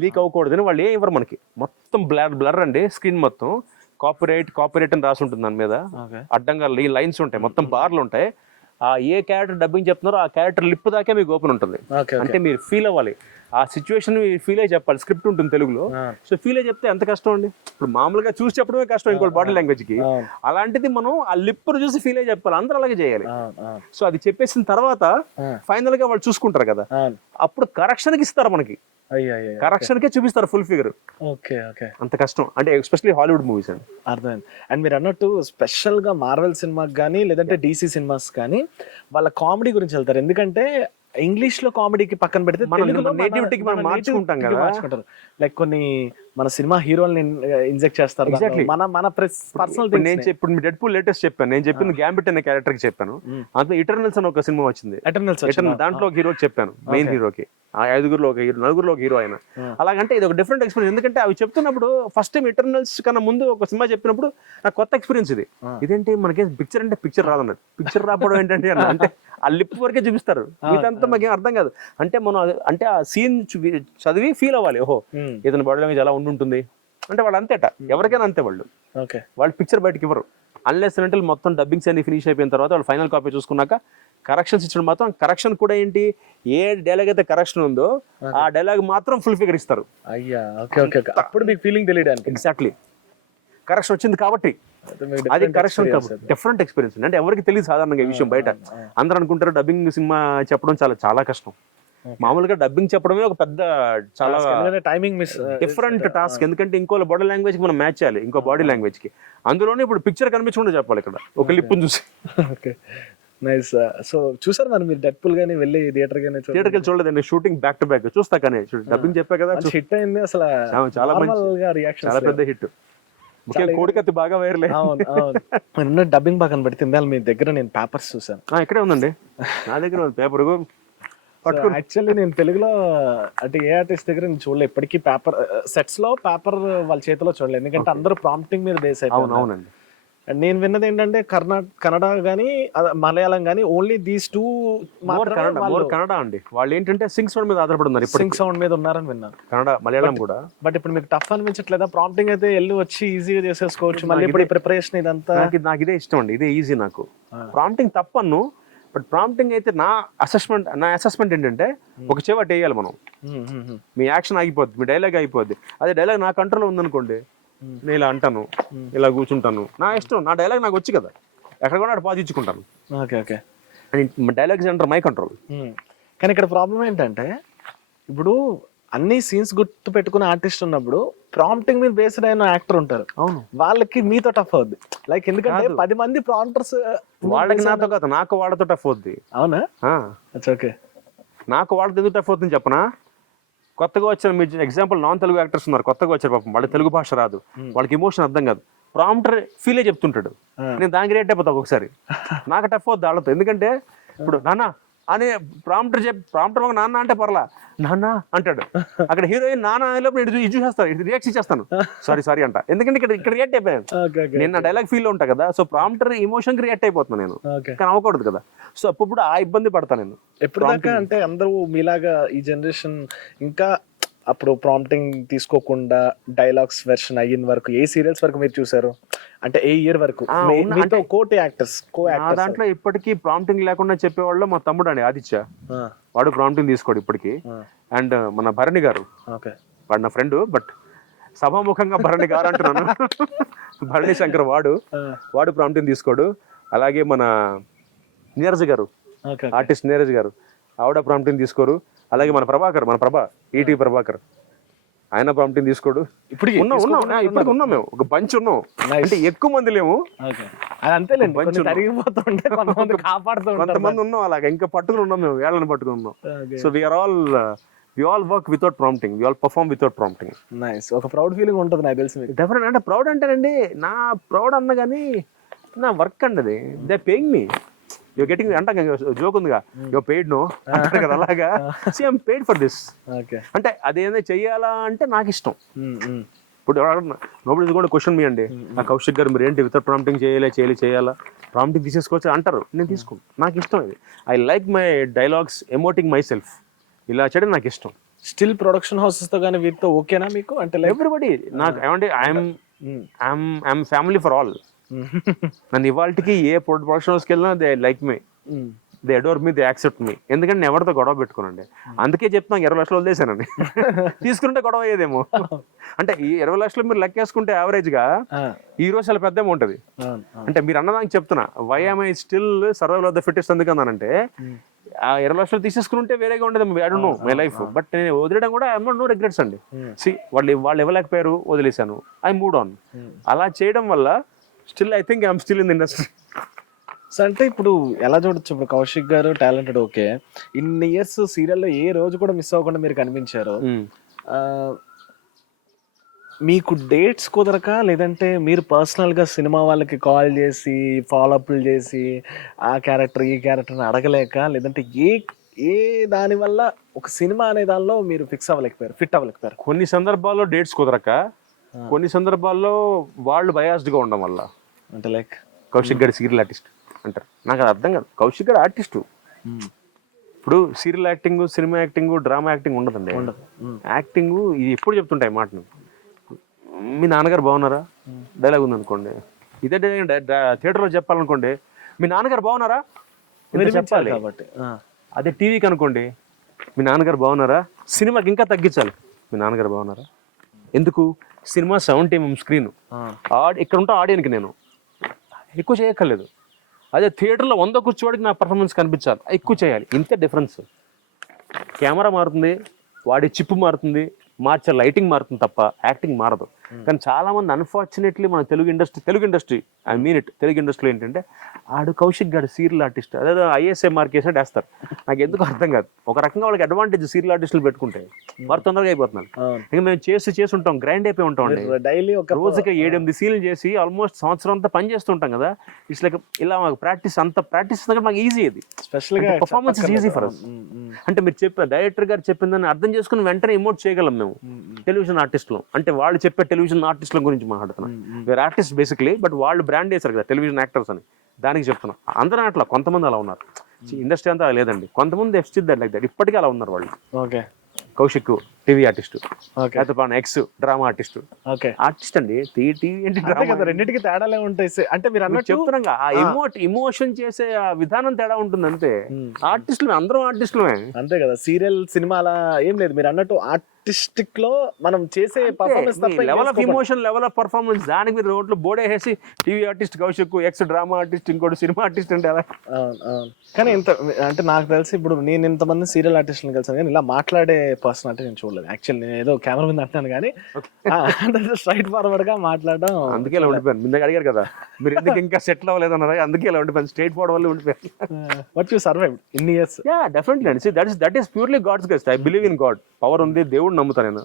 లీక్ అవ్వకూడదు అని వాళ్ళు ఏం ఇవ్వరు మనకి. మొత్తం బ్లర్ అండి, స్క్రీన్ మొత్తం కాపీరైట్ అని రాసి ఉంటుంది దాని మీద. అడ్డంగా లైన్స్ ఉంటాయి, మొత్తం బార్లు ఉంటాయి. ఏ క్యారెక్టర్ డబ్బింగ్ చెప్తున్నారో ఆ క్యారెక్టర్ లిప్ దాకే మీకు ఓపెన్ ఉంటుంది. అంటే మీరు ఫీల్ అవ్వాలి. ఆ సిచ్యువేషన్ ఫీల్ అయ్యి చెప్పాలి. స్క్రిప్ట్ ఉంటుంది తెలుగులో, సో ఫీల్ అయ్యి చెప్తే ఎంత కష్టం అండి. ఇప్పుడు మామూలుగా చూసి చెప్పడమే కష్టం ఇంకోటి బాడీ లాంగ్వేజ్ కి, అలాంటిది మనం ఆ లిప్పును చూసి ఫీల్ అయ్యి చెప్పాలి. అందరూ అలాగే చేయాలి. సో అది చెప్పేసిన తర్వాత ఫైనల్ గా వాళ్ళు చూసుకుంటారు కదా, అప్పుడు కరెక్షన్ కి ఇస్తారు మనకి, కరెక్షన్ కే చూపిస్తారు ఫుల్ ఫిగర్. ఓకే ఓకే, అంత కష్టం అంటే ఎస్పెషల్లీ హాలీవుడ్ మూవీస్ అండి. అర్థమైంది. అండ్ మీరు అన్నట్టు స్పెషల్ గా మార్వెల్ సినిమాకి కానీ లేదంటే డీసీ సినిమాస్ కానీ వాళ్ళ కామెడీ గురించి వెళ్తారు. ఎందుకంటే ఇంగ్లీష్ లో కామెడీకి పక్కన పెడితే నేటివిటీకి మనం మార్చుకుంటాం కదా, మార్చుకుంటారు. లైక్ కొన్ని మన సినిమా హీరోల్ని ఇంజెక్ట్ చేస్తారు. Exactly. మన పర్సనల్ నేను ఇప్పుడు మీ డెడ్పూల్ లేటెస్ట్ చెప్పాను, నేను చెప్పింది గ్యాంబిట్ అనే క్యారెక్టర్ కి చెప్పాను. అందులో ఇటర్నల్స్ అని ఒక సినిమా వచ్చింది, దాంట్లో ఒక హీరోకి చెప్పాను, మెయిన్ హీరోకి. ఆ 5గురిలో ఒక హీరో, 4గురిలో ఒక హీరో ఆయన. అలాగంటే ఇది ఒక డిఫరెంట్ ఎక్స్పీరియన్స్. ఎందుకంటే అవి చెప్తున్నప్పుడు ఫస్ట్ టైం ఇటర్నల్స్ కన్నా ముందు ఒక సినిమా చెప్పినప్పుడు నాకు కొత్త ఎక్స్పీరియన్స్ ఇది. ఇదేంటి మనకి పిక్చర్ అంటే పిక్చర్ రాదన్నది, పిక్చర్ రాకపోవడం ఏంటంటే అంటే ఆ లిప్ వరకే చూపిస్తారు, ఇదంతా మాకేం అర్థం కాదు. అంటే మనం అంటే ఆ సీన్ చదివి ఫీల్ అవ్వాలి, ఓహో ఇతని బాడీ లాంగ్వేజ్ ఎలా ఉండుంటుంది అంటే వాళ్ళు అంతేట, ఎవరికైనా అంతే. వాళ్ళు పిక్చర్ బయటకి ఇవ్వరు అన్లెస్ అంటే మొత్తం డబ్బింగ్స్ అన్ని ఫినిష్ అయిపోయిన తర్వాత వాళ్ళు ఫైనల్ కాపీ చూసుకున్నాక కరెక్షన్స్ ఇచ్చడం మాత్రం, కరెక్షన్ కూడా ఏంటి, ఏ డైలాగ్ అయితే కరెక్షన్ ఉందో ఆ డైలాగ్ మాత్రం ఫుల్ ఫిగర్ ఇస్తారు. అయ్యా ఓకే ఓకే, అప్పుడు మీకు ఫీలింగ్ తెలియడానికి. ఎగ్జాక్ట్లీ, కరెక్షన్ వచ్చింది కాబట్టి అది కరెక్షన్ కాబట్టి డిఫరెంట్ ఎక్స్పీరియన్స్. అంటే ఎవరికి తెలియదు సాధారణంగా ఈ విషయం. బయట అందరూ అనుకుంటారు డబ్బింగ్ సినిమా చెప్పడం చాలా చాలా కష్టం. మామూలుగా డబ్బింగ్ చెప్పడమే ఒక పెద్ద చాలా టైమింగ్ మిస్, డిఫరెంట్ టాస్క్. ఎందుకంటే ఇంకో బాడీ లాంగ్వేజ్ కి మనం మ్యాచ్ చేయాలి, ఇంకో బాడీ లాంగ్వేజ్ కి. అందులోనే ఇప్పుడు పిక్చర్ కనిపించకుండా చెప్పాలి ఇక్కడ ఒక లిప్ చూసి. Okay nice. సో చూసారు మరి మీరు డెడ్పూల్ గానీ వెళ్ళి థియేటర్ గానీ? థియేటర్కి వెళ్ళి చూడలేదండి, షూటింగ్ బ్యాక్ టు బ్యాక్ చూస్తా. కానీ డబ్బింగ్ చెప్పా కదా, హిట్ అయింది అసలు, చాలా రియాక్షన్, చాలా పెద్ద హిట్. కోడికత్తి బాగా వైరల్. అవును, డబ్బింగ్ బాగా కనబడితే మీ దగ్గర నేను పేపర్స్ చూసాను. ఇక్కడే ఉందండి నా దగ్గర పేపర్. యాక్చువల్లీ నేను తెలుగులో అంటే ఏ ఆర్టిస్ట్ దగ్గర నేను చూడలేదు ఇప్పటికీ పేపర్ సెట్స్ లో పేపర్ వాళ్ళ చేతిలో చూడలేదు, ఎందుకంటే అందరూ ప్రాంప్టింగ్ మీద బేస్ అయిపోయింది. అవునండి. నేను విన్నది ఏంటంటే కన్నడ గానీ మలయాళం గానీ ఓన్లీ దీస్ టూ కన్నడ అండి. వాళ్ళు ఏంటంటే సింగ్ సౌండ్ మీద ఆధారపడుతున్నారు, సింగ్ సౌండ్ మీద ఉన్నారని విన్నాను. కన్నడ మలయాళం కూడా. బట్ ఇప్పుడు మీకు టఫ్ అనిపించట్లేదా? ప్రాంప్టింగ్ అయితే వెళ్ళి వచ్చి ఈజీగా చేసేసుకోవచ్చు, మళ్ళీ ఇప్పుడు ప్రిపరేషన్ ఇదంతా. నాకు ఇదే ఇష్టం అండి, ఇదే ఈజీ నాకు. ప్రాంప్టింగ్ తప్పను, బట్ ప్రాంప్టింగ్ అయితే నా అసెస్మెంట్ ఏంటంటే ఒక చెవి అటు వేయాలి మనం, మీ యాక్షన్ ఆగిపోద్ది, మీ డైలాగ్ అయిపోద్ది. అదే డైలాగ్ నా కంట్రోల్లో ఉందనుకోండి, నేను ఇలా అంటాను, ఇలా కూర్చుంటాను, నా ఇష్టం, నా డైలాగ్ నాకు వచ్చి కదా, ఎక్కడ కూడా అటు పాజ్ ఇచ్చుకుంటాను. ఓకే ఓకే, డైలాగ్స్ అంటారు మై కంట్రోల్. కానీ ఇక్కడ ప్రాబ్లం ఏంటంటే ఇప్పుడు అన్ని సీన్స్ గుర్తు పెట్టుకునే ఆర్టిస్ట్ ఉన్నప్పుడు ప్రాంప్టింగ్ మీద బేస్డ్ అయిన యాక్టర్ ఉంటారు. అవును, వాళ్ళకి మీతో టఫ్ అవుద్ది. లైక్ ఎందుకంటే 10 మంది ప్రాంప్టర్స్ వాళ్ళకి నాతో కాదు, నాకు వాళ్ళతో టఫ్ అవుద్ది. అవునా? ఓకే, నాకు వాళ్ళతో ఎందుకు టఫ్ అవుతుంది చెప్పనా? కొత్తగా వచ్చిన మీరు ఎగ్జాంపుల్ నాన్ తెలుగు యాక్టర్స్ ఉన్నారు, కొత్తగా వచ్చారు పాపం, వాళ్ళకి తెలుగు భాష రాదు, వాళ్ళకి ఎమోషన్ అర్థం కాదు, ప్రాంప్టర్ ఫీలే చెప్తుంటాడు, నేను దానికి రేట్ అయిపోతా ఒక్కొక్కసారి. నాకు టఫ్ అవుద్ది వాళ్ళతో. ఎందుకంటే ఇప్పుడు నాన్న అని ప్రాంప్టర్ నాన్న అంటే పర్లా, నాన్న అంటాడు, అక్కడ హీరోయిన్ నాన్న అనేలోపు నేను ఇది చూసేస్తాను, ఇది రియాక్ట్ ఇచ్చేస్తాను, సారీ అంట. ఎందుకంటే ఇక్కడ రియాక్ట్ అయిపోయాను, నేను నా డైలాగ్ ఫీల్ లో ఉంటా కదా, సో ప్రాంప్టర్ ఎమోషన్ కి రియాక్ట్ అయిపోతున్నాను నేను, కానీ అవ్వకూడదు కదా. సో అప్పుడు ఆ ఇబ్బంది పడతాను నేను. ఎప్పుడు అంటే అందరూ మీలాగా ఈ జనరేషన్ ఇంకా అప్పుడు ప్రాంప్టింగ్ తీసుకోకుండా డైలాగ్స్ వెర్షన్ అయిన వరకు ఏ సీరియల్స్ వరకు మీరు చూసారు? అంటే ఏ ఇయర్ వరకు కోటి యాక్టర్స్ దాంట్లో ఇప్పటికీ ప్రాంప్టింగ్ లేకుండా చెప్పేవాళ్ళు మా తమ్ముడు అండి ఆదిత్య, వాడు ప్రాంప్టింగ్ తీసుకోడు ఇప్పటికీ. అండ్ మన భరణి గారు, వాడు నా ఫ్రెండ్, బట్ సభాముఖంగా భరణి గారు అంటున్నాను, భరణి శంకర్ వాడు ప్రాంప్టింగ్ తీసుకోడు. అలాగే మన నీరజ్ గారు, ఆర్టిస్ట్ నీరజ్ గారు, ఆవిడ ప్రాంప్టింగ్ తీసుకోరు. అలాగే మన ప్రభా ఈటీ ప్రభాకర్, ఆయన ప్రాంప్టింగ్ తీసుకోడు. ఇప్పటికి ఉన్నాం మేము, ఒక బంచ్ ఉన్నాం, అంటే ఎక్కువ మంది లేము, కొంతమంది ఉన్నాం అలాగే, ఇంకా పట్టుకుని ఉన్నాం మేము, వేళ్ళని పట్టుకుని ఉన్నాం. So we all work without prompting, we all perform without prompting. Nice. ఒక ప్రౌడ్ ఫీలింగ్ ఉంటుంది నాకు తెలిసి. డెఫినెట్. అంటే ప్రౌడ్ అంటేనండి, నా ప్రౌడ్ అన్న కానీ నా వర్క్ అండి అది, they paying me, you getting అంటాం జోక్ ఉందిగా, యూ పెయిడ్ నో అంటారు కదా, అలాగా see I'm paid for this. అంటే అదేదో చెయ్యాలా అంటే నాకు ఇష్టం. ఇప్పుడు నోబడి కూడా క్వశ్చన్ మీ అండి, ఆ కౌశిక్ గారు మీరు ఏంటి వితౌట్ ప్రాంప్టింగ్ చేయాలా, ప్రాంప్టింగ్ తీసేసుకోవచ్చు అంటారు, నేను తీసుకోను, నాకు ఇష్టం ఇది. I like my dialogues emoting my self, ఇలా చేయడం నాకు ఇష్టం. స్టిల్ ప్రొడక్షన్ హౌసెస్ తో కానీ వీటితో ఓకేనా మీకు? అంటే ఎవ్రీబడి నాకు ఏమంటే ఐఎమ్ ఫ్యామిలీ ఫర్ ఆల్. నన్ను ఇవాళకి ఏ ప్రొడక్షన్ హౌస్కి వెళ్ళినా they like me. They adore me, they accept me. ఎందుకంటే నేను ఎవరితో గొడవ పెట్టుకోనండి. అందుకే చెప్తున్నాను 20 లక్షలు వదిలేసానని. తీసుకుంటే గొడవ అయ్యేదేమో. అంటే ఈ 20 లక్షలు మీరు లెక్కేసుకుంటే యావరేజ్గా ఈ రోజు చాలా పెద్ద అమౌంట్ అది. అంటే మీరు అన్నదానికి చెప్తున్నా, why am I still survival of the fittest ఎందుకన్నానంటే, ఆ 20 లక్షలు తీసేసుకుంటే వేరేగా ఉండేది. I don't know my life, but నేను వదిలేయడం కూడా ఐఎమ్ నాట్ నో రిగ్రెట్స్ అండి. సి వాళ్ళు ఇవ్వలేకపోయారు, వదిలేశాను, ఐ మూడ్ ఆన్. అలా చేయడం వల్ల still I think I'm still in the industry. So అంటే ఇప్పుడు ఎలా చూడొచ్చు, ఇప్పుడు కౌశిక్ గారు టాలెంటెడ్, ఓకే, ఇన్ని ఇయర్స్ సీరియల్లో ఏ రోజు కూడా మిస్ అవ్వకుండా మీరు కనిపించారు. మీకు డేట్స్ కుదరక, లేదంటే మీరు పర్సనల్గా సినిమా వాళ్ళకి కాల్ చేసి ఫాలోఅప్లు చేసి ఆ క్యారెక్టర్ ఈ క్యారెక్టర్ని అడగలేక, లేదంటే ఏ దానివల్ల ఒక సినిమా అనే దానిలో మీరు ఫిట్ అవ్వలేకపోయారు? కొన్ని సందర్భాల్లో డేట్స్ కుదరక, కొన్ని సందర్భాల్లో వాళ్ళు బయాస్డ్గా ఉండడం వల్ల. అంటే లైక్ కౌశిక్ గారు సీరియల్ ఆర్టిస్ట్ అంటారు, నాకు అది అర్థం కాదు. కౌశిక్ గారు ఆర్టిస్టు. ఇప్పుడు serial acting, cinema acting, drama acting ఉండదండి. యాక్టింగ్ ఇది ఎప్పుడు చెప్తుంటాయి మాటను. మీ నాన్నగారు బాగున్నారా డైలాగ్ ఉందనుకోండి, ఇదే థియేటర్లో చెప్పాలనుకోండి, మీ నాన్నగారు బాగున్నారా మీరు చెప్పాలి. కాబట్టి అదే టీవీకి అనుకోండి, మీ నాన్నగారు బాగున్నారా, సినిమాకి ఇంకా తగ్గించాలి, మీ నాన్నగారు బాగున్నారా. ఎందుకు? సినిమా 70 mm స్క్రీన్, ఇక్కడ ఉంటా ఆడియన్కి నేను ఎక్కువ చేయక్కర్లేదు. అదే థియేటర్లో 100 కూర్చోవాడికి నా పర్ఫార్మెన్స్ కనిపించాలి, ఎక్కువ చేయాలి. ఇంతే డిఫరెన్స్. కెమెరా మారుతుంది, వాడి చిప్ మారుతుంది, మార్చే లైటింగ్ మారుతుంది తప్ప యాక్టింగ్ మారదు. కానీ చాలా మంది అన్ఫార్చునేట్లీ మన Telugu industry I mean it, Telugu ఇండస్ట్రీలో ఏంటంటే ఆడు కౌశిక్ గారు సీరియల్ ఆర్టిస్ట్, అదే ఐఎస్ఐ మార్కేషన్ వేస్తారు. నాకు ఎందుకు అర్థం కాదు. ఒక రకంగా వాళ్ళకి అడ్వాంటేజ్ సీరియల్ ఆర్టిస్టులు పెట్టుకుంటే వారు తొందరగా అయిపోతున్నారు. ఇంకా మేము చేసి ఉంటాం, గ్రైండ్ అయిపోయి ఉంటాం అండి. డైలీ ఒక రోజుకి 7-8 సీరియల్ చేసి ఆల్మోస్ట్ సంవత్సరం అంతా పని చేస్తుంటాం కదా. ఇట్స్ లైక్ ఇలా మాకు ప్రాక్టీస్ మాకు ఈజీ. అది స్పెషల్గా performance is easy for us. అంటే మీరు డైరెక్టర్ గారు చెప్పిందని అర్థం చేసుకుని వెంటనే ఇమోట్ చేయగలం మేము టెలివిజన్ ఆర్టిస్టులు. అంటే వాళ్ళు చెప్పే టెలివిజన్ ఆర్టిస్టుల గురించి మాట్లాడుతున్నాం. వేరే ఆర్టిస్ట్ బేసిక్లీ, బట్ వాళ్ళు బ్రాండ్ చేశారు కదా టెలివిజన్ యాక్టర్స్ అని, దానికి చెప్తున్నాం. అందరూ అట్లా, కొంతమంది అలా ఉన్నారు. ఇండస్ట్రీ అంతా లేదండి, కొంతమంది లైక్ దట్ ఇప్పటికీ అలా ఉన్నారు వాళ్ళు. Okay, Kaushik TV artist, X drama artist అండి. టీవీ ఏంటి, రెండింటికి తేడాలే ఉంటాయి. అంటే మీరు అన్నట్టు చెప్తున్నాగా, ఆ ఇమోషన్ చేసే ఆ విధానం తేడా ఉంటుంది అంతే. ఆర్టిస్టులు అందరం ఆర్టిస్టులమే అంతే కదా. సీరియల్ సినిమా అలా ఏం లేదు. మీరు అన్నట్టు ఆర్టిస్టిక్ లో మనం చేసే పర్ఫార్మెన్స్ తప్ప level of emotion, level of performance, దానికి మీరు రోడ్లు బోర్డేసి TV artist Kaushik, ex drama artist, ఇంకోటి సినిమా ఆర్టిస్ట్ అంటే అలా. కానీ అంటే నాకు తెలిసి ఇప్పుడు నేను ఇంతమంది సీరియల్ ఆర్టిస్టులను కలిసాను, కానీ ఇలా మాట్లాడే పర్సన్ అంటే నేను చూడలేదు. యాక్చువల్లీ నేను ఏదో కెమెరా మీద అంటాను కానీ స్ట్రైట్ ఫార్వర్డ్ గా మాట్లాడడం. అందుకే ఇలా ఉండిపోయాను. ముందుగా అడిగారు కదా మీరు ఎందుకు ఇంకా సెటిల్ అవ్వలేదన్నారా, అందుకే ఇలా ఉండిపోయాను. స్ట్రైట్ ఫార్వర్డ్ వల్ల ఉండిపోయాను. బట్ యు సర్వైవ్డ్ ఇన్ని ఇయర్స్. యా డెఫినెట్లీ అండి. That is purely God's gift. I believe in God. Power ఉంది, దేవుడు నమ్ముతాను నేను.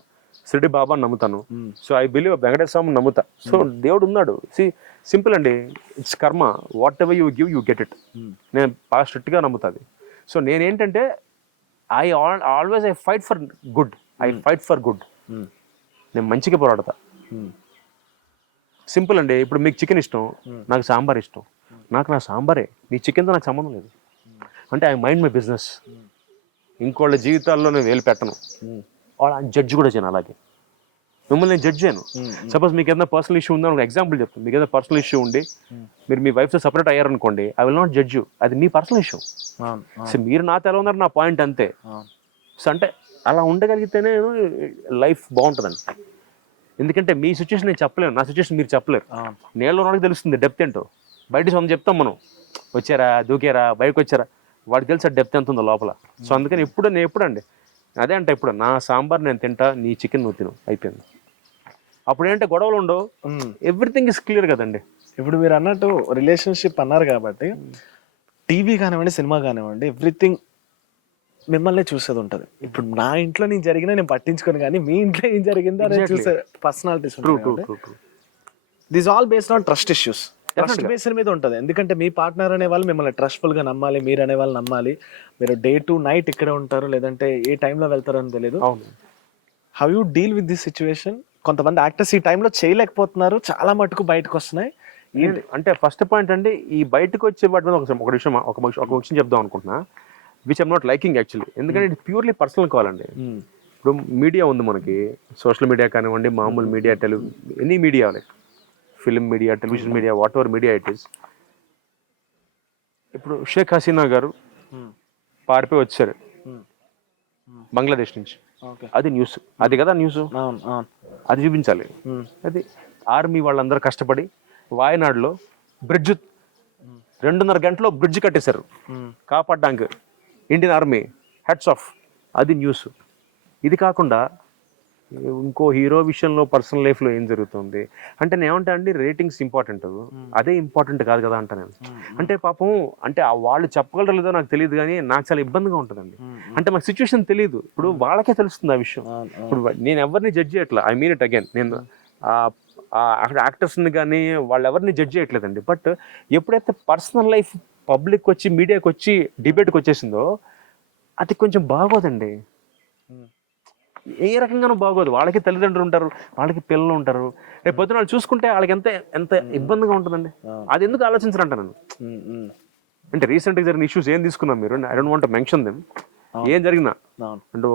షిరిడి బాబాని నమ్ముతాను. సో ఐ బిలీవ్ వెంకటేశ్వర స్వామిని నమ్ముతా. సో దేవుడు ఉన్నాడు. సింపుల్ అండి, ఇట్స్ కర్మ. What ever you give you get it. నేను బాగా స్ట్రిక్ట్గా నమ్ముతుంది. సో నేనేంటంటే ఐ ఫైట్ ఫర్ గుడ్. నేను మంచిగా పోరాడతా. సింపుల్ అండి. ఇప్పుడు మీకు చికెన్ ఇష్టం, నాకు సాంబార్ ఇష్టం. నాకు నా సాంబారే, నీ చికెన్తో నాకు సంబంధం లేదు. అంటే ఐ మైండ్ మై బిజినెస్. ఇంకోళ్ళ జీవితాల్లో నేను వేలు పెట్టను. వాళ్ళ జడ్జ్ కూడా చేయను. అలాగే మిమ్మల్ని నేను జడ్జ్ చేయను. సపోజ్ మీకు ఏదైనా పర్సనల్ ఇష్యూ ఉందని ఎగ్జాంపుల్ చెప్తాను. మీకు ఏదైనా పర్సనల్ ఇష్యూ ఉండి మీరు మీ వైఫ్తో సపరేట్ అయ్యారనుకోండి, I will not judge you. అది మీ పర్సనల్ ఇష్యూ. సో మీరు నాతో ఎలా ఉన్నారు, నా పాయింట్ అంతే. సో అంటే అలా ఉండగలిగితేనే లైఫ్ బాగుంటుందండి. ఎందుకంటే మీ సిచ్యువేషన్ నేను చెప్పలేను, నా సిచ్యువేషన్ మీరు చెప్పలేరు. నేలలో నాకు తెలుస్తుంది డెప్త్ ఏంటో. బయట సొంత చెప్తాం మనం, వచ్చారా, దూకారా, బయటకు వచ్చారా, వాడికి తెలిసి డెప్త్ ఎంత ఉందో లోపల. సో అందుకని ఎప్పుడండి అదే అంటే ఇప్పుడు నా సాంబార్ నేను తింటా, నీ చికెన్ నువ్వు తిను, అయిపోయింది. అప్పుడు ఏంటంటే గొడవలు ఉండవు, ఎవ్రీథింగ్ ఇస్ క్లియర్ కదండి. ఇప్పుడు మీరు అన్నట్టు రిలేషన్షిప్ అన్నారు కాబట్టి టీవీ కానివ్వండి, సినిమా కానివ్వండి, ఎవ్రీథింగ్ మిమ్మల్ని చూసేది ఉంటుంది. ఇప్పుడు నా ఇంట్లో నేను జరిగినా నేను పట్టించుకోను, కానీ మీ ఇంట్లో ఏం జరిగిందో నేను చూసే పర్సనాలిటీస్ ఉంటాయి. This all based on trust issues. Trust base మీద ఉంటుంది. ఎందుకంటే మీ పార్ట్నర్ అనే వాళ్ళు మిమ్మల్ని ట్రస్ట్ఫుల్ గా నమ్మాలి, మీరు అనే వాళ్ళు నమ్మాలి. మీరు డే టు నైట్ ఇక్కడే ఉంటారు, లేదంటే ఏ టైంలో వెళ్తారో అని తెలియదు. How you deal with this situation? కొంతమంది యాక్టర్స్ ఈ టైంలో చేయలేకపోతున్నారు, చాలా మటుకు బయటకు వస్తున్నాయి. అంటే ఫస్ట్ పాయింట్ అండి, ఈ బయటకు వచ్చే వాటి మీద ఒక విషయం చెప్దాం అనుకుంటున్నా, which I'm not liking actually. ఎందుకంటే ఇది ప్యూర్లీ పర్సనల్ కావాలండి. ఇప్పుడు మీడియా ఉంది మనకి, సోషల్ మీడియా కానివ్వండి, మామూలు media, any media, like film media, television media, what ever media it is. ఇప్పుడు షేక్ హసీనా గారు పారిపోయి వచ్చారు బంగ్లాదేశ్ నుంచి. ఓకే. అది న్యూస్, అది కదా న్యూస్, అవును అవును. అది చూపించాలి. అది ఆర్మీ వాళ్ళందరూ కష్టపడి వాయనాడులో బ్రిడ్జ్ 2.5 గంటలో బ్రిడ్జ్ కట్టేశారు కాపాడడానికి ఇండియన్ ఆర్మీ, హెడ్స్ ఆఫ్. అది న్యూస్. ఇది కాకుండా ఇంకో హీరో విషయంలో పర్సనల్ లైఫ్లో ఏం జరుగుతుంది అంటే నేను ఏమంటా అండి, రేటింగ్స్ ఇంపార్టెంట్, అదే ఇంపార్టెంట్ కాదు కదా అంట నేను. అంటే పాపం అంటే వాళ్ళు చెప్పగలరు లేదో నాకు తెలియదు, కానీ నాకు చాలా ఇబ్బందిగా ఉంటుందండి. అంటే మాకు సిచ్యువేషన్ తెలియదు, ఇప్పుడు వాళ్ళకే తెలుస్తుంది ఆ విషయం. ఇప్పుడు నేను ఎవరిని జడ్జ్ చేయట్లా, ఐ మీన్ ఇట్ అగైన్, నేను యాక్టర్స్ని కానీ వాళ్ళు ఎవరిని జడ్జ్ చేయట్లేదండి. బట్ ఎప్పుడైతే పర్సనల్ లైఫ్ పబ్లిక్ వచ్చి మీడియాకి వచ్చి డిబేట్కి వచ్చేసిందో అది కొంచెం బాగోదండి, ఏ రకంగానూ బాగోదు. వాళ్ళకి తల్లిదండ్రులు ఉంటారు, వాళ్ళకి పిల్లలు ఉంటారు, రేపు పొద్దున వాళ్ళు చూసుకుంటే వాళ్ళకి ఎంత ఎంత ఇబ్బందిగా ఉంటుందండి. అది ఎందుకు ఆలోచించరంట నన్ను. అంటే రీసెంట్గా జరిగిన ఇష్యూస్ ఏం తీసుకున్నాం మీరు, I don't want to mention them, ఏం జరిగినా అంటే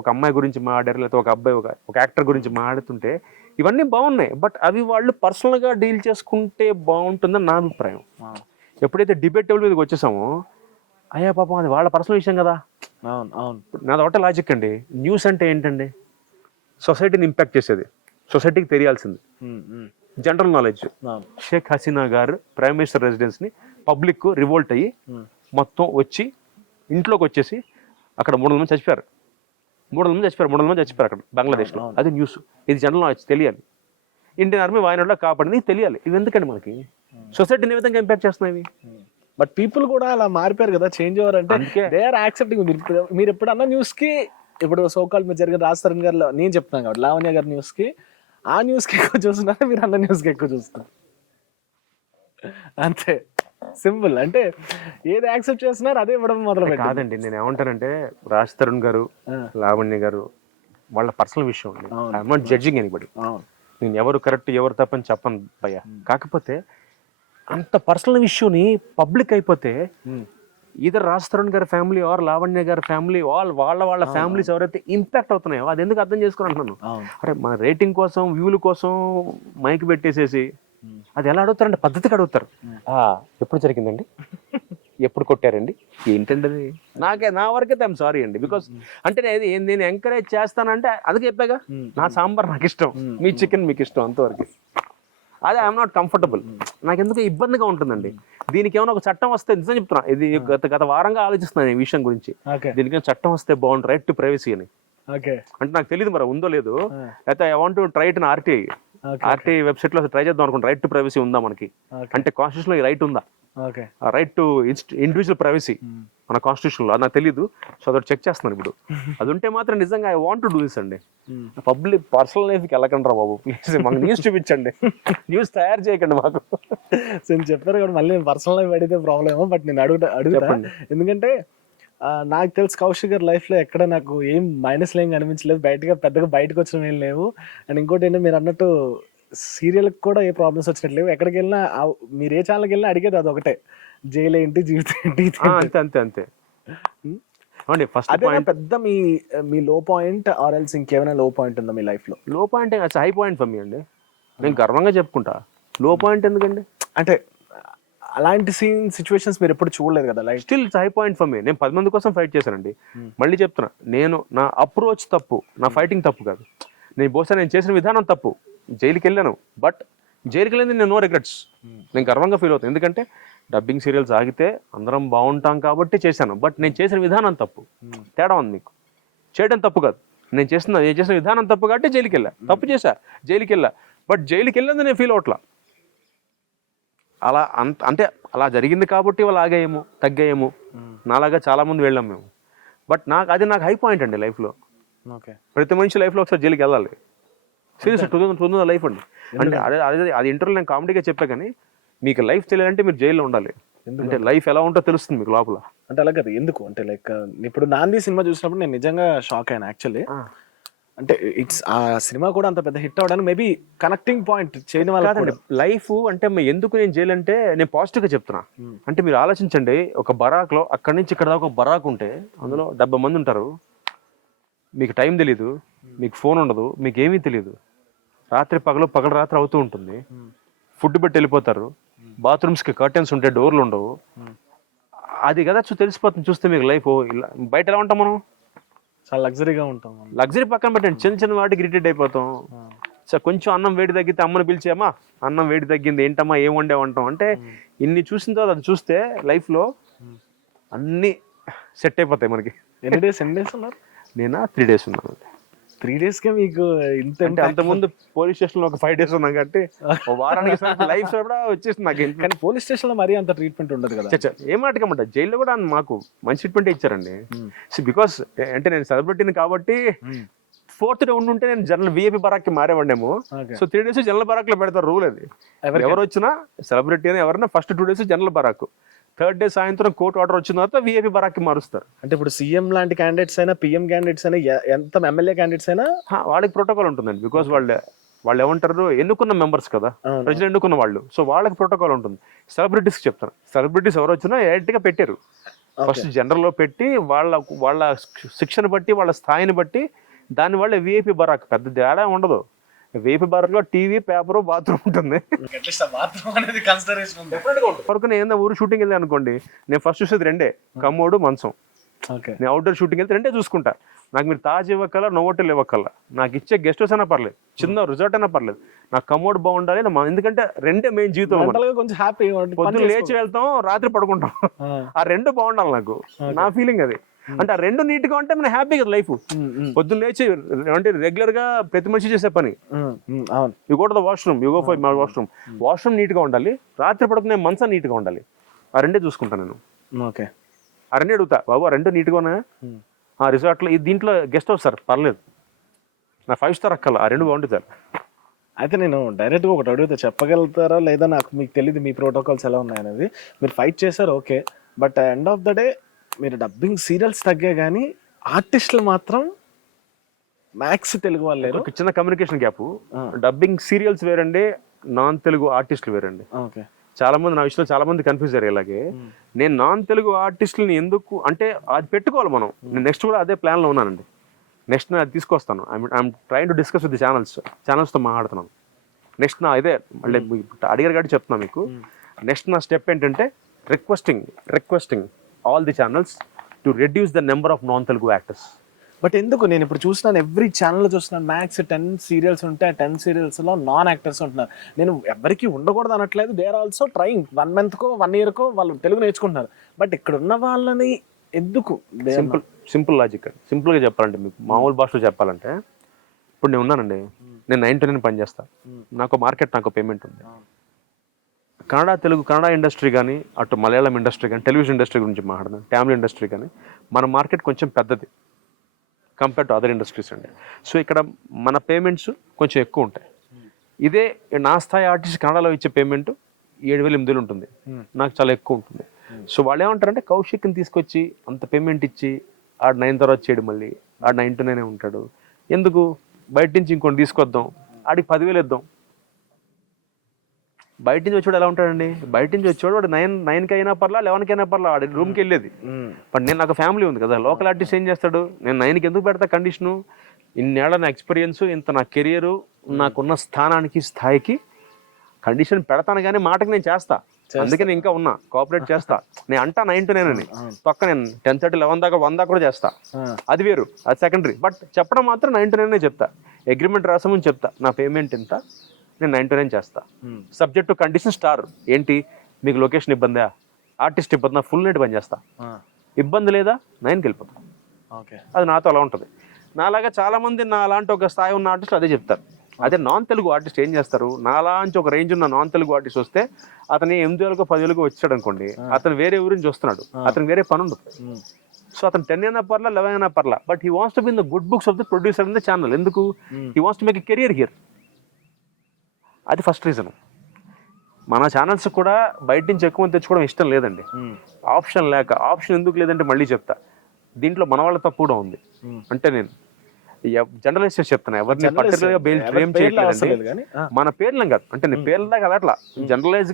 ఒక అమ్మాయి గురించి మాట్లాడారు, లేకపోతే ఒక అబ్బాయి ఒక యాక్టర్ గురించి మాట్లాడుతుంటే ఇవన్నీ బాగున్నాయి, బట్ అవి వాళ్ళు పర్సనల్గా డీల్ చేసుకుంటే బాగుంటుందని నా అభిప్రాయం. ఎప్పుడైతే డిబేట్ టేబుల్ మీదకి వచ్చేసామో అయ్యా పాపం అది వాళ్ళ పర్సనల్ విషయం కదా. అవును అవును. నాది ఒకటే లాజిక్ అండి, న్యూస్ అంటే ఏంటండి, సొసైటీని ఇంపాక్ట్ చేసేది, సొసైటీకి తెలియాల్సింది, జనరల్ నాలెడ్జ్. షేక్ హసీనా గారు ప్రైమ్ మినిస్టర్ రెసిడెన్స్ని పబ్లిక్ రివోల్ట్ అయ్యి మొత్తం వచ్చి ఇంట్లోకి వచ్చేసి అక్కడ 300 మంది చచ్చిపోయారు, 300 మంది చచ్చిపోయారు అక్కడ బంగ్లాదేశ్లో. అది న్యూస్, ఇది జనరల్ నాలెడ్జ్ తెలియాలి. ఇండియన్ ఆర్మీ వాయనాడులో కాపాడింది తెలియాలి. ఇవి ఎందుకండి మనకి, సొసైటీని ఏ విధంగా ఇంపాక్ట్ చేస్తున్నాయి. బట్ పీపుల్ కూడా అలా మారిపోయారు కదా, చేంజ్ ఓవర్ అంటే దే ఆర్ యాక్సెప్టింగ్. మీరు ఎప్పుడన్నా న్యూస్ కి, ఇప్పుడు సోకాల్ మీరు జరిగిన రాజ్ తరుణ్ గారు నేను చెప్తాను కాబట్టి లావణ్య గారి న్యూస్ కి, ఆ న్యూస్ కి ఎక్కువ చూస్తున్నారు, మీరు అన్న న్యూస్ కి ఎక్కువ చూస్తున్నారు, అంతే సింపుల్. అంటే ఏది యాక్సెప్ట్ చేస్తున్నారు అదే ఇవ్వడం మొదలు పెట్టారు. కాదండి, నేను ఏమంటానంటే రాజ్ తరుణ్ గారు, లావణ్య గారు వాళ్ళ పర్సనల్ విషయం, ఐఎమ్ నాట్ జడ్జింగ్ ఎనీబడి, నేను ఎవరు కరెక్ట్ ఎవరు తప్పని చెప్పను భయ్య. కాకపోతే అంత పర్సనల్ ఇష్యూని పబ్లిక్ అయిపోతే ఈధర్ రాజ్ తరుణ్ గారి ఫ్యామిలీ ఆర్ లావణ్య గారి ఫ్యామిలీ వాళ్ళ ఫ్యామిలీస్ ఎవరైతే ఇంపాక్ట్ అవుతున్నాయో అది ఎందుకు అర్థం చేసుకుని అంటున్నాను. అరే మన రేటింగ్ కోసం వ్యూల కోసం మైక్ పెట్టేసేసి అది ఎలా అడుగుతారంటే పద్ధతిగా అడుగుతారు. ఎప్పుడు జరిగిందండి, ఎప్పుడు కొట్టారండి, ఏంటండి అది. నా వరకైతే ఐఎమ్ సారీ అండి, బికాస్ అంటే నేను ఎంకరేజ్ చేస్తానంటే అది చెప్పాగా, నా సాంబార్ నాకు ఇష్టం, మీ చికెన్ మీకు ఇష్టం, అంతవరకు. అదే ఐఎమ్ నాట్ కంఫర్టబుల్, నాకు ఎందుకు ఇబ్బందిగా ఉంటుందండి. దీనికి ఏమైనా ఒక చట్టం వస్తే, నిజం చెప్తున్నా, ఇది గత వారంగా ఆలోచిస్తున్నాను ఈ విషయం గురించి, దీనికి చట్టం వస్తే బాగుంది, రైట్ టు ప్రైవసీ అని. అంటే నాకు తెలియదు మరి ఉందో లేదు, అయితే I want to try it in RTI website లో ట్రై చేద్దాం అనుకుంటే రైట్ టు ప్రైవసీ ఉందా మనకి, అంటే కాన్స్టిట్యూషన్ లో ఈ రైట్ ఉందా, రైట్ టు ఇండివిజువల్ ప్రైవసీ మన కాన్స్టిట్యూషన్ లో, అది నాకు తెలియదు. సో అదొకటి చెక్ చేస్తున్నాను ఇప్పుడు. అది ఉంటే మాత్రం నిజంగా I want to do this అండి. పబ్లిక్ పర్సనల్ లైఫ్కి వెళ్ళకండి రా బాబు, ప్లీజ్ మాకు న్యూస్ చూపించండి, న్యూస్ తయారు చేయకండి మాకు. సో నేను చెప్పారు కాబట్టి మళ్ళీ పర్సనల్ లైఫ్ అడిగితే ప్రాబ్లమ్, బట్ నేను అడుగుతాను ఎందుకంటే నాకు తెలుసు కౌశిక్ గారి లైఫ్లో ఎక్కడ నాకు ఏం మైనస్లు ఏం కనిపించలేదు, పెద్దగా బయటకు వచ్చిన ఏం లేవు. అండ్ ఇంకోటి ఏంటంటే మీరు అన్నట్టు సీరియల్కి కూడా ఏ ప్రాబ్లమ్స్ వచ్చినట్లేవు, ఎక్కడికి వెళ్ళినా మీరు ఏ ఛానల్కి వెళ్ళినా అడిగేది అది ఒకటే, జైలు ఏంటి జీవితం ఏంటి, అంతే. అదే పెద్ద మీ లో పాయింట్ ఆర్ ఎల్స్ ఇంకేమైనా లో పాయింట్ ఉందా మీ లైఫ్ లో? లో point high point for me అండి, నేను గర్వంగా చెప్పుకుంటా. లో పాయింట్ ఎందుకండి అంటే అలాంటి సిచ్యువేషన్స్ మీరు ఎప్పుడు చూడలేదు కదా life. Still high point for me. నేను 10 మంది కోసం ఫైట్ చేశానండి. మళ్ళీ చెప్తున్నా, నేను నా అప్రోచ్ తప్పు, నా ఫైటింగ్ తప్పు కాదు. బహుశా నేను చేసిన విధానం తప్పు, జైలుకి వెళ్ళాను, బట్ జైలుకి వెళ్ళింది నేను నో రిగ్రెట్స్, నేను గర్వంగా ఫీల్ అవుతాను. ఎందుకంటే డబ్బింగ్ సీరియల్స్ ఆగితే అందరం బాగుంటాం కాబట్టి చేశాను, బట్ నేను చేసిన విధానం తప్పు. తేడా ఉంది మీకు, చేయడం తప్పు కాదు, నేను చేసిన విధానం తప్పు కాబట్టి జైలుకి వెళ్ళా, తప్పు చేశా జైలుకి వెళ్ళా, బట్ జైలుకి వెళ్ళింది నేను ఫీల్ అవట్లా. అంటే అలా జరిగింది కాబట్టి వాళ్ళు ఆగాయేమో, తగ్గాయేమో, నాలాగా చాలా మంది వెళ్ళాం మేము. బట్ నాకు హై పాయింట్ అండి లైఫ్లో. ప్రతి మనిషి లైఫ్లో ఒకసారి జైలుకి వెళ్ళాలి, సీరియస్ 2000 లైఫ్ అండి. అంటే అది ఇంటర్వ్యూలో నేను కామెడీగా చెప్పా, కానీ మీకు లైఫ్ తెలియాలంటే మీరు జైల్లో ఉండాలి, అంటే లైఫ్ ఎలా ఉంటో తెలుస్తుంది మీకు లోపల. అంటే అలా కదా, ఎందుకు అంటే లైక్ ఇప్పుడు నాంది సినిమా చూసినప్పుడు నేను నిజంగా షాక్ అయినా యాక్చువల్లీ. అంటే ఇట్స్ ఆ సినిమా కూడా అంత పెద్ద హిట్ అవ్వడానికి మేబీ కనెక్టింగ్ పాయింట్ చేయడం వల్ల కాదండి. లైఫ్ అంటే ఎందుకు నేను జైలు అంటే నేను పాజిటివ్గా చెప్తున్నా. అంటే మీరు ఆలోచించండి, ఒక బరాక్లో అక్కడి నుంచి ఇక్కడ దాకా ఒక బరాక్ ఉంటే అందులో 70 మంది ఉంటారు, మీకు టైం తెలీదు, మీకు ఫోన్ ఉండదు, మీకు ఏమీ తెలియదు, పగలు రాత్రి అవుతూ ఉంటుంది, ఫుడ్ పెట్టి వెళ్ళిపోతారు, బాత్రూమ్స్కి కర్టెన్స్ ఉంటే డోర్లు ఉండవు. అది కదా తెలిసిపోతుంది చూస్తే మీకు లైఫ్. ఇలా బయట ఎలా ఉంటాం మనం, చాలా లగ్జరీగా ఉంటాం. లగ్జరీ పక్కన పెట్టండి, చిన్న చిన్న వాటికి ఇరిటేట్ అయిపోతాం. సో కొంచెం అన్నం వేడి తగ్గితే అమ్మని పిలిచేమ్మా అన్నం వేడి తగ్గింది ఏంటమ్మా ఏం వండేవంటాం. అంటే ఇన్ని చూసిన తర్వాత అది చూస్తే లైఫ్లో అన్నీ సెట్ అయిపోతాయి మనకి. ఎన్ని డేస్ ఉన్నారు? నేను 3 days ఉన్నాను. 3 daysకే మీకు ఇంత? అంటే అంతకుముందు పోలీస్ స్టేషన్లో ఒక 5 days ఉన్నాం కాబట్టి వారానికి లైఫ్ కూడా వచ్చేసింది నాకు. కానీ పోలీస్ స్టేషన్లో మరీ అంత ట్రీట్మెంట్ ఉండదు కదా. ఏం మాటకమంట, జైల్లో కూడా మాకు మంచి ట్రీట్మెంట్ ఇచ్చారండి. బికాస్ అంటే నేను సెలబ్రిటీని కాబట్టి 4th day ఉండుంటే నేను జనరల్ విఐపి బరాక్కి మారేవాడేమో. సో 3 days జనరల్ బరాక్లో పెడతారు రూల్ అది. ఎవరు వచ్చినా సెలబ్రిటీ అని ఎవరైనా first 2 days general barrack, 3rd day సాయంత్రం కోర్టు ఆర్డర్ వచ్చిన తర్వాత విఐపి బరాక్కి మారుస్తారు. అంటే ఇప్పుడు సీఎం లాంటి క్యాండిడేట్స్ అయినా, పిఎం క్యాండిడేట్స్ అయినా, ఎంత ఎమ్మెల్యే క్యాండిడేట్స్ అయినా వాళ్ళకి ప్రోటోకాల్ ఉంటుందండి. బికాస్ వాళ్ళు ఏమంటారు, ఎన్నుకున్న మెంబర్స్ కదా, ప్రజలు ఎన్నుకున్న వాళ్ళు. సో వాళ్ళకి ప్రోటోకాల్ ఉంటుంది. సెలబ్రిటీస్కి చెప్తాను, సెలబ్రిటీస్ ఎవరు వచ్చినా డైరెక్ట్గా పెట్టారు. ఫస్ట్ జనరల్లో పెట్టి వాళ్ళ శిక్షణ బట్టి, వాళ్ళ స్థాయిని బట్టి దానివల్ల విఐపి బరాక్ పెద్ద తేడా ఉండదు. విఐపి బరాక్లో టీవీ, పేపరు, బాత్రూమ్ ఉంటుంది. వరకు నేను ఏదైనా ఊరు షూటింగ్ వెళ్ళి అనుకోండి, నేను ఫస్ట్ చూసేది 2 కమ్మోడు, మంచం. నేను అవుట్డోర్ షూటింగ్ వెళ్తే 2 చూసుకుంటా. నాకు మీరు తాజ్ ఇవ్వకల్లా, నోవోటల్ ఇవ్వకల్లా, నాకు ఇచ్చే గెస్ట్ హౌస్ అయినా పర్లేదు, చిన్న రిసార్ట్ అయినా పర్లేదు, నాకు కమ్మోడ్ బాగుండాలి. ఎందుకంటే 2 మెయిన్ జీవితం. కొంచెం హ్యాపీ, పొద్దున్న లేచి వెళ్తాం, రాత్రి పడుకుంటాం. ఆ 2 బాగుండాలి నాకు, నా ఫీలింగ్ అది. అంటే ఆ 2 నీట్గా ఉంటే మన హ్యాపీ కదా లైఫ్. పొద్దున్న లేచి అంటే రెగ్యులర్ గా ప్రతి మనిషి చేసే పని, you go to the washroom, you go for my washroom నీట్గా ఉండాలి, రాత్రి పడుకునే మంచం నీట్గా ఉండాలి. ఆ 2 చూసుకుంటాను నేను. ఓకే, ఆ 2 అడుగుతా, బాబు ఆ 2 నీట్గా ఉన్నాయా? ఆ రిసార్ట్లో దీంట్లో గెస్ట్ హౌస్ సార్ పర్లేదు, నా 5 star అక్కల, ఆ 2 బాగుంటుంది సార్. అయితే నేను డైరెక్ట్గా ఒకటి అడుగుతా, చెప్పగలుగుతారా లేదా? నాకు మీకు తెలియదు మీ ప్రోటోకాల్స్ ఎలా ఉన్నాయనేది. మీరు ఫైట్ చేశారు okay, but end of the day మీరు డబ్బింగ్ సీరియల్స్ తగ్గే కానీ ఆర్టిస్టులు మాత్రం మ్యాక్స్ తెలుగు వాళ్ళు లేరు. ఒక చిన్న కమ్యూనికేషన్ గ్యాప్. డబ్బింగ్ సీరియల్స్ వేరండి, నాన్ తెలుగు ఆర్టిస్టులు వేరండి. ఓకే, చాలా మంది నా విషయంలో చాలా మంది కన్ఫ్యూజ్ అయ్యారు. ఇలాగే నేను నాన్ తెలుగు ఆర్టిస్టులని ఎందుకు అంటే అది పెట్టుకోవాలి మనం. నేను నెక్స్ట్ కూడా అదే ప్లాన్లో ఉన్నానండి. నెక్స్ట్ నేను అది తీసుకొస్తాను. I'm trying to discuss with the ఛానల్స్తో మాట్లాడుతున్నాను. నెక్స్ట్ నా ఇదే మళ్ళీ అడిగారు కాబట్టి చెప్తున్నాను మీకు. నెక్స్ట్ నా స్టెప్ ఏంటంటే requesting all the channels to reduce the number of non Telugu actors. But ఎందుకు? నేను ఇప్పుడు చూస్తున్నాను, ఎవ్రీ ఛానల్లో చూస్తున్నాను, మ్యాక్స్ 10 సీరియల్స్ ఉంటే ఆ 10 సీరియల్స్లో నాన్ యాక్టర్స్ ఉంటున్నారు. నేను ఎవరికి ఉండకూడదు అనట్లేదు, దే ఆర్ ఆల్సో ట్రైయింగ్. 1 monthకో 1 yearకో వాళ్ళు తెలుగు నేర్చుకుంటున్నారు. బట్ ఇక్కడ ఉన్న వాళ్ళని ఎందుకు? సింపుల్ లాజిక్ అండి. సింపుల్గా చెప్పాలంటే మీకు మామూలు భాషలో చెప్పాలంటే, ఇప్పుడు నేను ఉన్నానండి, నేను 9 to 9 పనిచేస్తాను, నాకు మార్కెట్, నాకు పేమెంట్ ఉంది. కన్నడ ఇండస్ట్రీ కానీ, అటు మలయాళం ఇండస్ట్రీ కానీ, టెలివిజన్ ఇండస్ట్రీ గురించి మాట్లాడదాం, తమిళ ఇండస్ట్రీ కానీ, మన మార్కెట్ కొంచెం పెద్దది కంపేర్ టు అదర్ ఇండస్ట్రీస్ అండి. సో ఇక్కడ మన పేమెంట్స్ కొంచెం ఎక్కువ ఉంటాయి. ఇదే నా స్థాయి ఆర్టిస్ట్ కన్నడలో ఇచ్చే పేమెంట్ 7,000-8,000 ఉంటుంది, నాకు చాలా ఎక్కువ ఉంటుంది. సో వాళ్ళు ఏమంటారంటే కౌశిక్ని తీసుకొచ్చి అంత పేమెంట్ ఇచ్చి ఆడు 9 తర్వాత చేయడు, మళ్ళీ ఆడు 9 to 9 ఉంటాడు, ఎందుకు బయట నుంచి ఇంకొని తీసుకొద్దాం, ఆడికి 10,000 ఇద్దాం. బయట నుంచి వచ్చాడు ఎలా ఉంటాడండి? బయట నుంచి వచ్చాడు వాడు 9 అయినా పర్లా, 11 అయినా పర్లా, వాడి రూమ్కి వెళ్ళేది. బట్ నేను నాకు ఫ్యామిలీ ఉంది కదా, లోకల్ ఆర్టిస్ట్ ఏం చేస్తాడు, నేను 9కి ఎందుకు పెడతా కండిషను, ఇన్నేళ్ల నా ఎక్స్పీరియన్స్, ఇంత నా కెరియరు, నాకున్న స్థాయికి కండిషన్ పెడతాను. కానీ మాటకి నేను చేస్తా, అందుకే నేను ఇంకా ఉన్నా, కోఆపరేట్ చేస్తా. నేను అంటా 9 to 9 అని, పక్క నేను 10:30, 11 దాకా 1 దాకా కూడా చేస్తా, అది వేరు, అది సెకండరీ. బట్ చెప్పడం మాత్రం 9 to 9 చెప్తా. అగ్రిమెంట్ రాసామని చెప్తా, నా పేమెంట్ ఇంత, నేను 9 to 9 చేస్తా. సబ్జెక్ట్ టు కండిషన్ స్టార్ ఏంటి, మీకు లొకేషన్ ఇబ్బందా, ఆర్టిస్ట్ ఇబ్బంది, ఫుల్ నైట్ పని చేస్తా. ఇబ్బంది లేదా 9కి వెళ్ళిపోతా. అది నాతో అలా ఉంటుంది. నాలాగా చాలా మంది నా అలాంటి ఒక స్థాయి ఉన్న ఆర్టిస్ట్ అదే చెప్తారు. అదే నాన్ తెలుగు ఆర్టిస్ట్ ఏం చేస్తారు, నాలాంటి ఒక రేంజ్ ఉన్న నాన్ తెలుగు ఆర్టిస్ట్ వస్తే అతని 8,000కో 10,000కో వచ్చాడు అనుకోండి, అతను వేరే ఊరించి వస్తున్నాడు, అతనికి వేరే పని ఉండదు. సో అతను 10 అయినా పర్లా, 11 అయినా పర్లా, but he wants to be in the good books of the producer in the channel. ఎందుకు? He wants to make a career here. అది ఫస్ట్ రీజన్. మన ఛానల్స్ కూడా బయట నుంచి ఎక్కువ తెచ్చుకోవడం ఇష్టం లేదండి, ఆప్షన్ లేక. ఆప్షన్ ఎందుకు లేదంటే మళ్ళీ చెప్తా, దీంట్లో మన వాళ్ళ తప్పు కూడా ఉంది. అంటే నేను జనరలైజ్ చేసి చెప్తాను, ఎవరిని పర్టికులర్గా బ్లేమ్ చేయట్లేదండి, మన పేర్లం కాదు. అంటే నేను పేర్ల దాకా అలా జనరలైజ్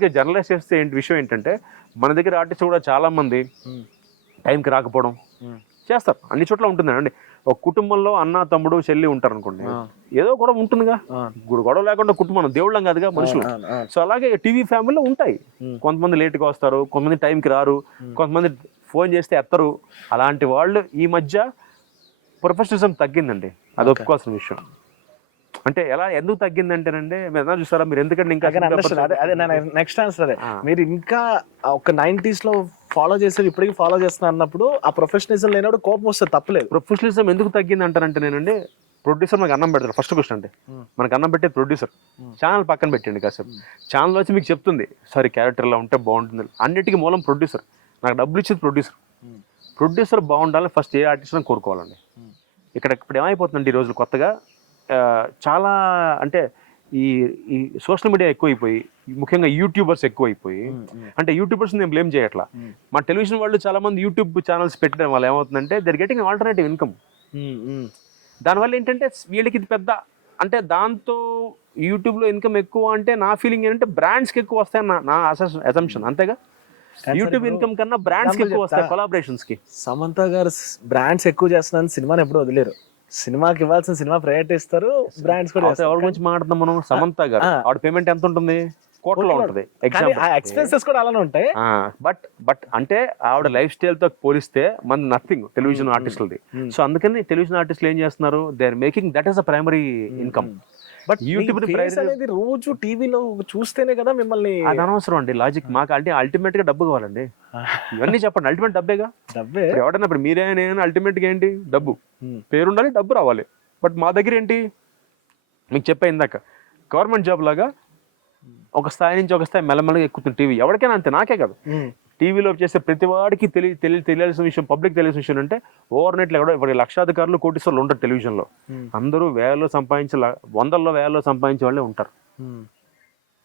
చేస్తే విషయం ఏంటంటే, మన దగ్గర ఆర్టిస్ట్ కూడా చాలా మంది టైంకి రాకపోవడం చేస్తారు, అన్ని చోట్ల ఉంటుందండి. ఒక కుటుంబంలో అన్న, తమ్ముడు, చెల్లి ఉంటారు అనుకోండి, ఏదో గొడవ ఉంటుందిగా. గొడవ లేకుండా కుటుంబం, దేవుళ్ళం కాదుగా మనుషులు. సో అలాగే టీవీ ఫ్యామిలీలో ఉంటాయి, కొంతమంది లేట్గా వస్తారు, కొంతమంది టైంకి రారు, కొంతమంది ఫోన్ చేస్తే ఎత్తరు. అలాంటి వాళ్ళు ఈ మధ్య ప్రొఫెషనలిజం తగ్గిందండి, అది ఒప్పుకోవాల్సిన విషయం. అంటే ఎలా ఎందుకు తగ్గిందంటేనండి, మీరు ఎలా చూసారా, మీరు ఎందుకంటే ఇంకా అదే నెక్స్ట్ ఆన్సర్ అదే. మీరు ఇంకా ఒక 90s లో ఫాలో చేసేది ఇప్పటికీ ఫాలో చేస్తున్నారు అన్నప్పుడు ఆ ప్రొఫెషనలిజం లేనప్పుడు కోపం వస్తే తప్పలేదు. ప్రొఫెషనలిజం ఎందుకు తగ్గింది అంటారంటే నేనండి, ప్రొడ్యూసర్ మనకు అన్నం పెడతారు. ఫస్ట్ క్వశ్చన్ అండి, మనకు అన్నం పెట్టేది ప్రొడ్యూసర్. ఛానల్ పక్కన పెట్టండి కాసేపు, ఛానల్ వచ్చి మీకు చెప్తుంది సారీ క్యారెక్టర్ ఇలా ఉంటే బాగుంటుంది. అన్నిటికీ మూలం ప్రొడ్యూసర్, నాకు డబ్బులు ఇచ్చేది ప్రొడ్యూసర్. ప్రొడ్యూసర్ బాగుండాలని ఫస్ట్ ఏ ఆర్టిస్ట్ అని కోరుకోవాలండి. ఇక్కడ ఇప్పుడు ఏమైపోతుందండి ఈ రోజులు కొత్తగా చాలా అంటే ఈ ఈ సోషల్ మీడియా ఎక్కువైపోయి, ముఖ్యంగా యూట్యూబర్స్ ఎక్కువైపోయి, అంటే యూట్యూబర్స్ నేను బ్లేమ్ చేయట్లా, మా టెలివిజన్ వాళ్ళు చాలా మంది యూట్యూబ్ ఛానల్స్ పెట్టడం వల్ల ఏమవుతుందంటే దర్ గెటింగ్ ఆల్టర్నేటివ్ ఇన్కమ్. దానివల్ల ఏంటంటే వీళ్ళకి ఇది పెద్ద, అంటే దాంతో యూట్యూబ్లో ఇన్కమ్ ఎక్కువ అంటే నా ఫీలింగ్ ఏంటంటే బ్రాండ్స్కి ఎక్కువ వస్తాయని నా అసంప్షన్. అంతేగా, యూట్యూబ్ ఇన్కమ్ కన్నా బ్రాండ్స్కి ఎక్కువ వస్తాయి, కొలాబరేషన్స్కి. సమంత గారు బ్రాండ్స్ ఎక్కువ చేస్తున్నారని సినిమాని ఎప్పుడు వదిలేరు. సినిమాకి ఇవ్వాల్సిన సినిమా ప్రయారిటీ ఇస్తారు, బ్రాండ్స్ కూడా. ఎవరి గురించి మాట్లాడదాం మనం? సమంత గారు ఆవిడ పేమెంట్ ఎంత ఉంటుంది? కోట్లో ఉంటుంది. ఎక్స్పెన్సెస్ కూడా అలానే ఉంటాయి. బట్ అంటే ఆవిడ లైఫ్ స్టైల్ తో పోలిస్తే మన నథింగ్ టెలివిజన్ ఆర్టిస్టులది. సో అందుకని టెలివిజన్ ఆర్టిస్టులు ఏం చేస్తున్నారు, they are making that is a primary income. But YouTube అనేది రోజు టీవీలో చూస్తేనే కదా మిమ్మల్ని. అది అనవసరం అండి లాజిక్. మాకు అంటే అల్టిమేట్ గా డబ్బు కావాలండి. ఇవన్నీ చెప్పండి, అల్టిమేట్ డబ్బేగా. డబ్బే ఎవడన్నా ఇప్పుడు మీరే నేను అల్టిమేట్ గా ఏంటి, డబ్బు, పేరు ఉండాలి, డబ్బు రావాలి. బట్ మా దగ్గర ఏంటి, మీకు చెప్పా ఇందాక, గవర్నమెంట్ జాబ్ లాగా ఒక స్థాయి నుంచి ఒక స్థాయి మెల్లమెల్లగా ఎక్కుతుంది టీవీ. ఎవరికైనా అంతే, నాకే కాదు. టీవీలో చేసే ప్రతి వాడికి తెలియాల్సిన విషయం, పబ్లిక్ తెలియాల్సిన విషయం అంటే ఓవర్ నైట్ లో కూడా లక్షాధికారులు కోటీశ్వర్లు ఉంటారు టెలివిజన్లో. అందరూ వేలలో సంపాదించే, వందల్లో వేలలో సంపాదించే వాళ్ళే ఉంటారు.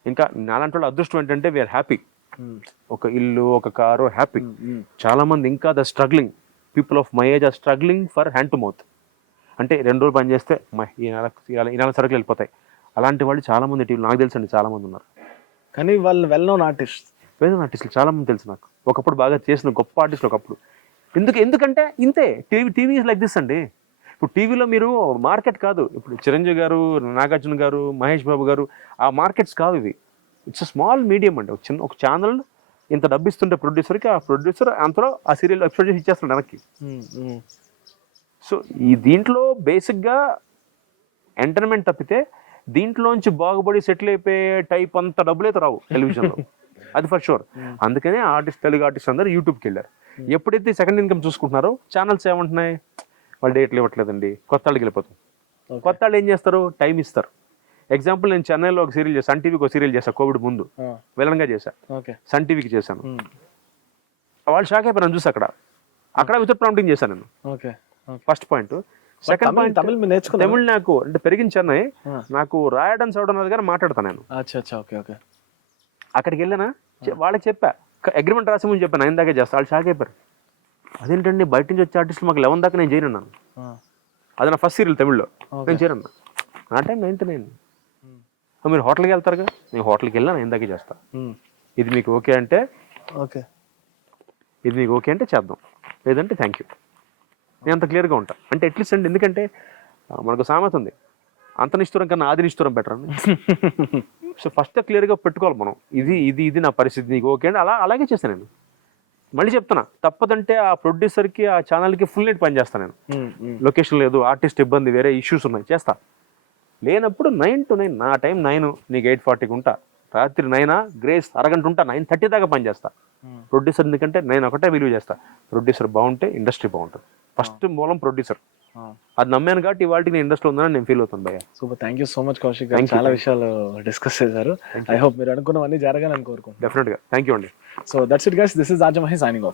ఇంకా నాలాంటి వాళ్ళు అదృష్టం ఏంటంటే వీఆర్ హ్యాపీ. ఒక ఇల్లు, ఒక కారు, హ్యాపీ. చాలా మంది ఇంకా the struggling people of my age or struggling for hand to mouth. అంటే 2 రోజులు పని చేస్తే ఈ నెల సరుకులు వెళ్ళిపోతాయి. అలాంటి వాళ్ళు చాలా మంది టీవీలో నాకు తెలుసండి, చాలా మంది ఉన్నారు. కానీ వాళ్ళు వెల్ నోన్ ఆర్టిస్టులు చాలా మంది తెలుసు నాకు. ఒకప్పుడు బాగా చేసిన గొప్ప ఆర్టిస్టులు ఒకప్పుడు. ఎందుకంటే ఇంతే, టీవీ ఈజ్ లైక్ దిస్ అండి. ఇప్పుడు టీవీలో మీరు మార్కెట్ కాదు. ఇప్పుడు చిరంజీవి గారు, నాగార్జున గారు, మహేష్ బాబు గారు, ఆ మార్కెట్స్ కావు ఇవి. ఇట్స్ స్మాల్ మీడియం అండి. ఒక ఛానల్ ఇంత డబ్బు ఇస్తుంటే ప్రొడ్యూసర్కి, ఆ ప్రొడ్యూసర్ అంతలో ఆ సీరియల్ ఎపిసోడ్ చేసి ఇచ్చేస్తాడు వెనక్కి. సో ఈ దీంట్లో బేసిక్గా ఎంటర్టైన్మెంట్ తప్పితే దీంట్లోంచి బాగుపడి సెటిల్ అయిపోయే టైప్ అంత డబ్బులు అయితే రావు టెలివిజన్లో, అది ఫర్ షూర్. అందుకనే తెలుగు ఆర్టిస్ట్ అందరూ యూట్యూబ్కి వెళ్ళారు. ఎప్పుడైతే సెకండ్ ఇన్కమ్ చూసుకుంటున్నారో ఛానల్స్ ఏమంటున్నాయి, వాళ్ళు డేట్లు ఇవ్వట్లేదండి, కొత్త వాళ్ళకి వెళ్ళిపోతాం. కొత్త వాళ్ళు ఏం చేస్తారు, టైం ఇస్తారు. ఎగ్జాంపుల్, నేను చెన్నైలో ఒక సీరియల్ చేశాను, సన్ టీవీకి ఒక సీరియల్ చేశాను, కోవిడ్ ముందు విలన్గా చేశాను, సన్ టీవీకి చేశాను. వాళ్ళు షాక్ అయిపోయాను చూసి అక్కడ వితౌట్ ప్రాంప్టింగ్ చేశాను నేను. First point. Second point, Tamil నాకు అంటే పెరిగిన చెన్నై, నాకు రాయడం చదవడం అనేది కానీ మాట్లాడతాను నేను. అక్కడికి వెళ్ళానా, వాళ్ళకి చెప్పా, అగ్రిమెంట్ రాసి ముందు చెప్పాను 9 దాకా చేస్తా. వాళ్ళు షాక్ అయిపోయారు. అదేంటండి బయట నుంచి వచ్చే ఆర్టిస్టులు మాకు 11 దాకా నేను చేయను అన్నాను. అది నా ఫస్ట్ సీరియల్ తమిళ్లో, నేను చేయను. నా టైం 9. మీరు హోటల్కి వెళ్తారుగా, నేను హోటల్కి వెళ్ళా 9 దాకా చేస్తా. ఇది మీకు ఓకే అంటే ఇది మీకు ఓకే అంటే చేద్దాం, లేదంటే థ్యాంక్ యూ. నేను అంత క్లియర్గా ఉంటా. అంటే అట్లీస్ట్ అండి, ఎందుకంటే మనకు సామెత ఉంది, అంత నిష్ఠురం కన్నా ఆది నిష్ఠురం బెటర్ అని. సో ఫస్ట్ క్లియర్గా పెట్టుకోవాలి మనం, ఇది నా పరిస్థితి, నీకు ఓకే అంటే అలాగే చేస్తాను నేను. మళ్ళీ చెప్తున్నా, తప్పదంటే ఆ ప్రొడ్యూసర్కి, ఆ ఛానల్కి ఫుల్ నైట్ పని చేస్తాను నేను. లొకేషన్ లేదు, ఆర్టిస్ట్ ఇబ్బంది, వేరే ఇష్యూస్ ఉన్నాయి, చేస్తా. లేనప్పుడు 9 to 9, నా టైం 9, నీకు 8:40కి ఉంటా. రాత్రి 9 గ్రేస్ అరగంట ఉంటా, 9:30 దాకా పని చేస్తా. ప్రొడ్యూసర్ ఎందుకంటే నేను ఒకటే విలువ చేస్తా, ప్రొడ్యూసర్ బాగుంటే ఇండస్ట్రీ బాగుంటుంది. ఫస్ట్ మూలం ప్రొడ్యూసర్. అది నమ్మాను కాబట్టి ఇవాళకి నేను ఇండస్ట్రీ ఉందని నేను ఫీల్ అవుతాను భయ్య. Super, thank you so much Kaushik గారు, చాలా విషయాలు డిస్కస్ చేశారు. ఐ హోప్ మీరు అనుకున్నవన్నీ జరగాలని కోరుకుంటున్నాను. డెఫినెట్గా, థ్యాంక్ యూ అండి. So that's it guys, this is RJ Mahesh signing off.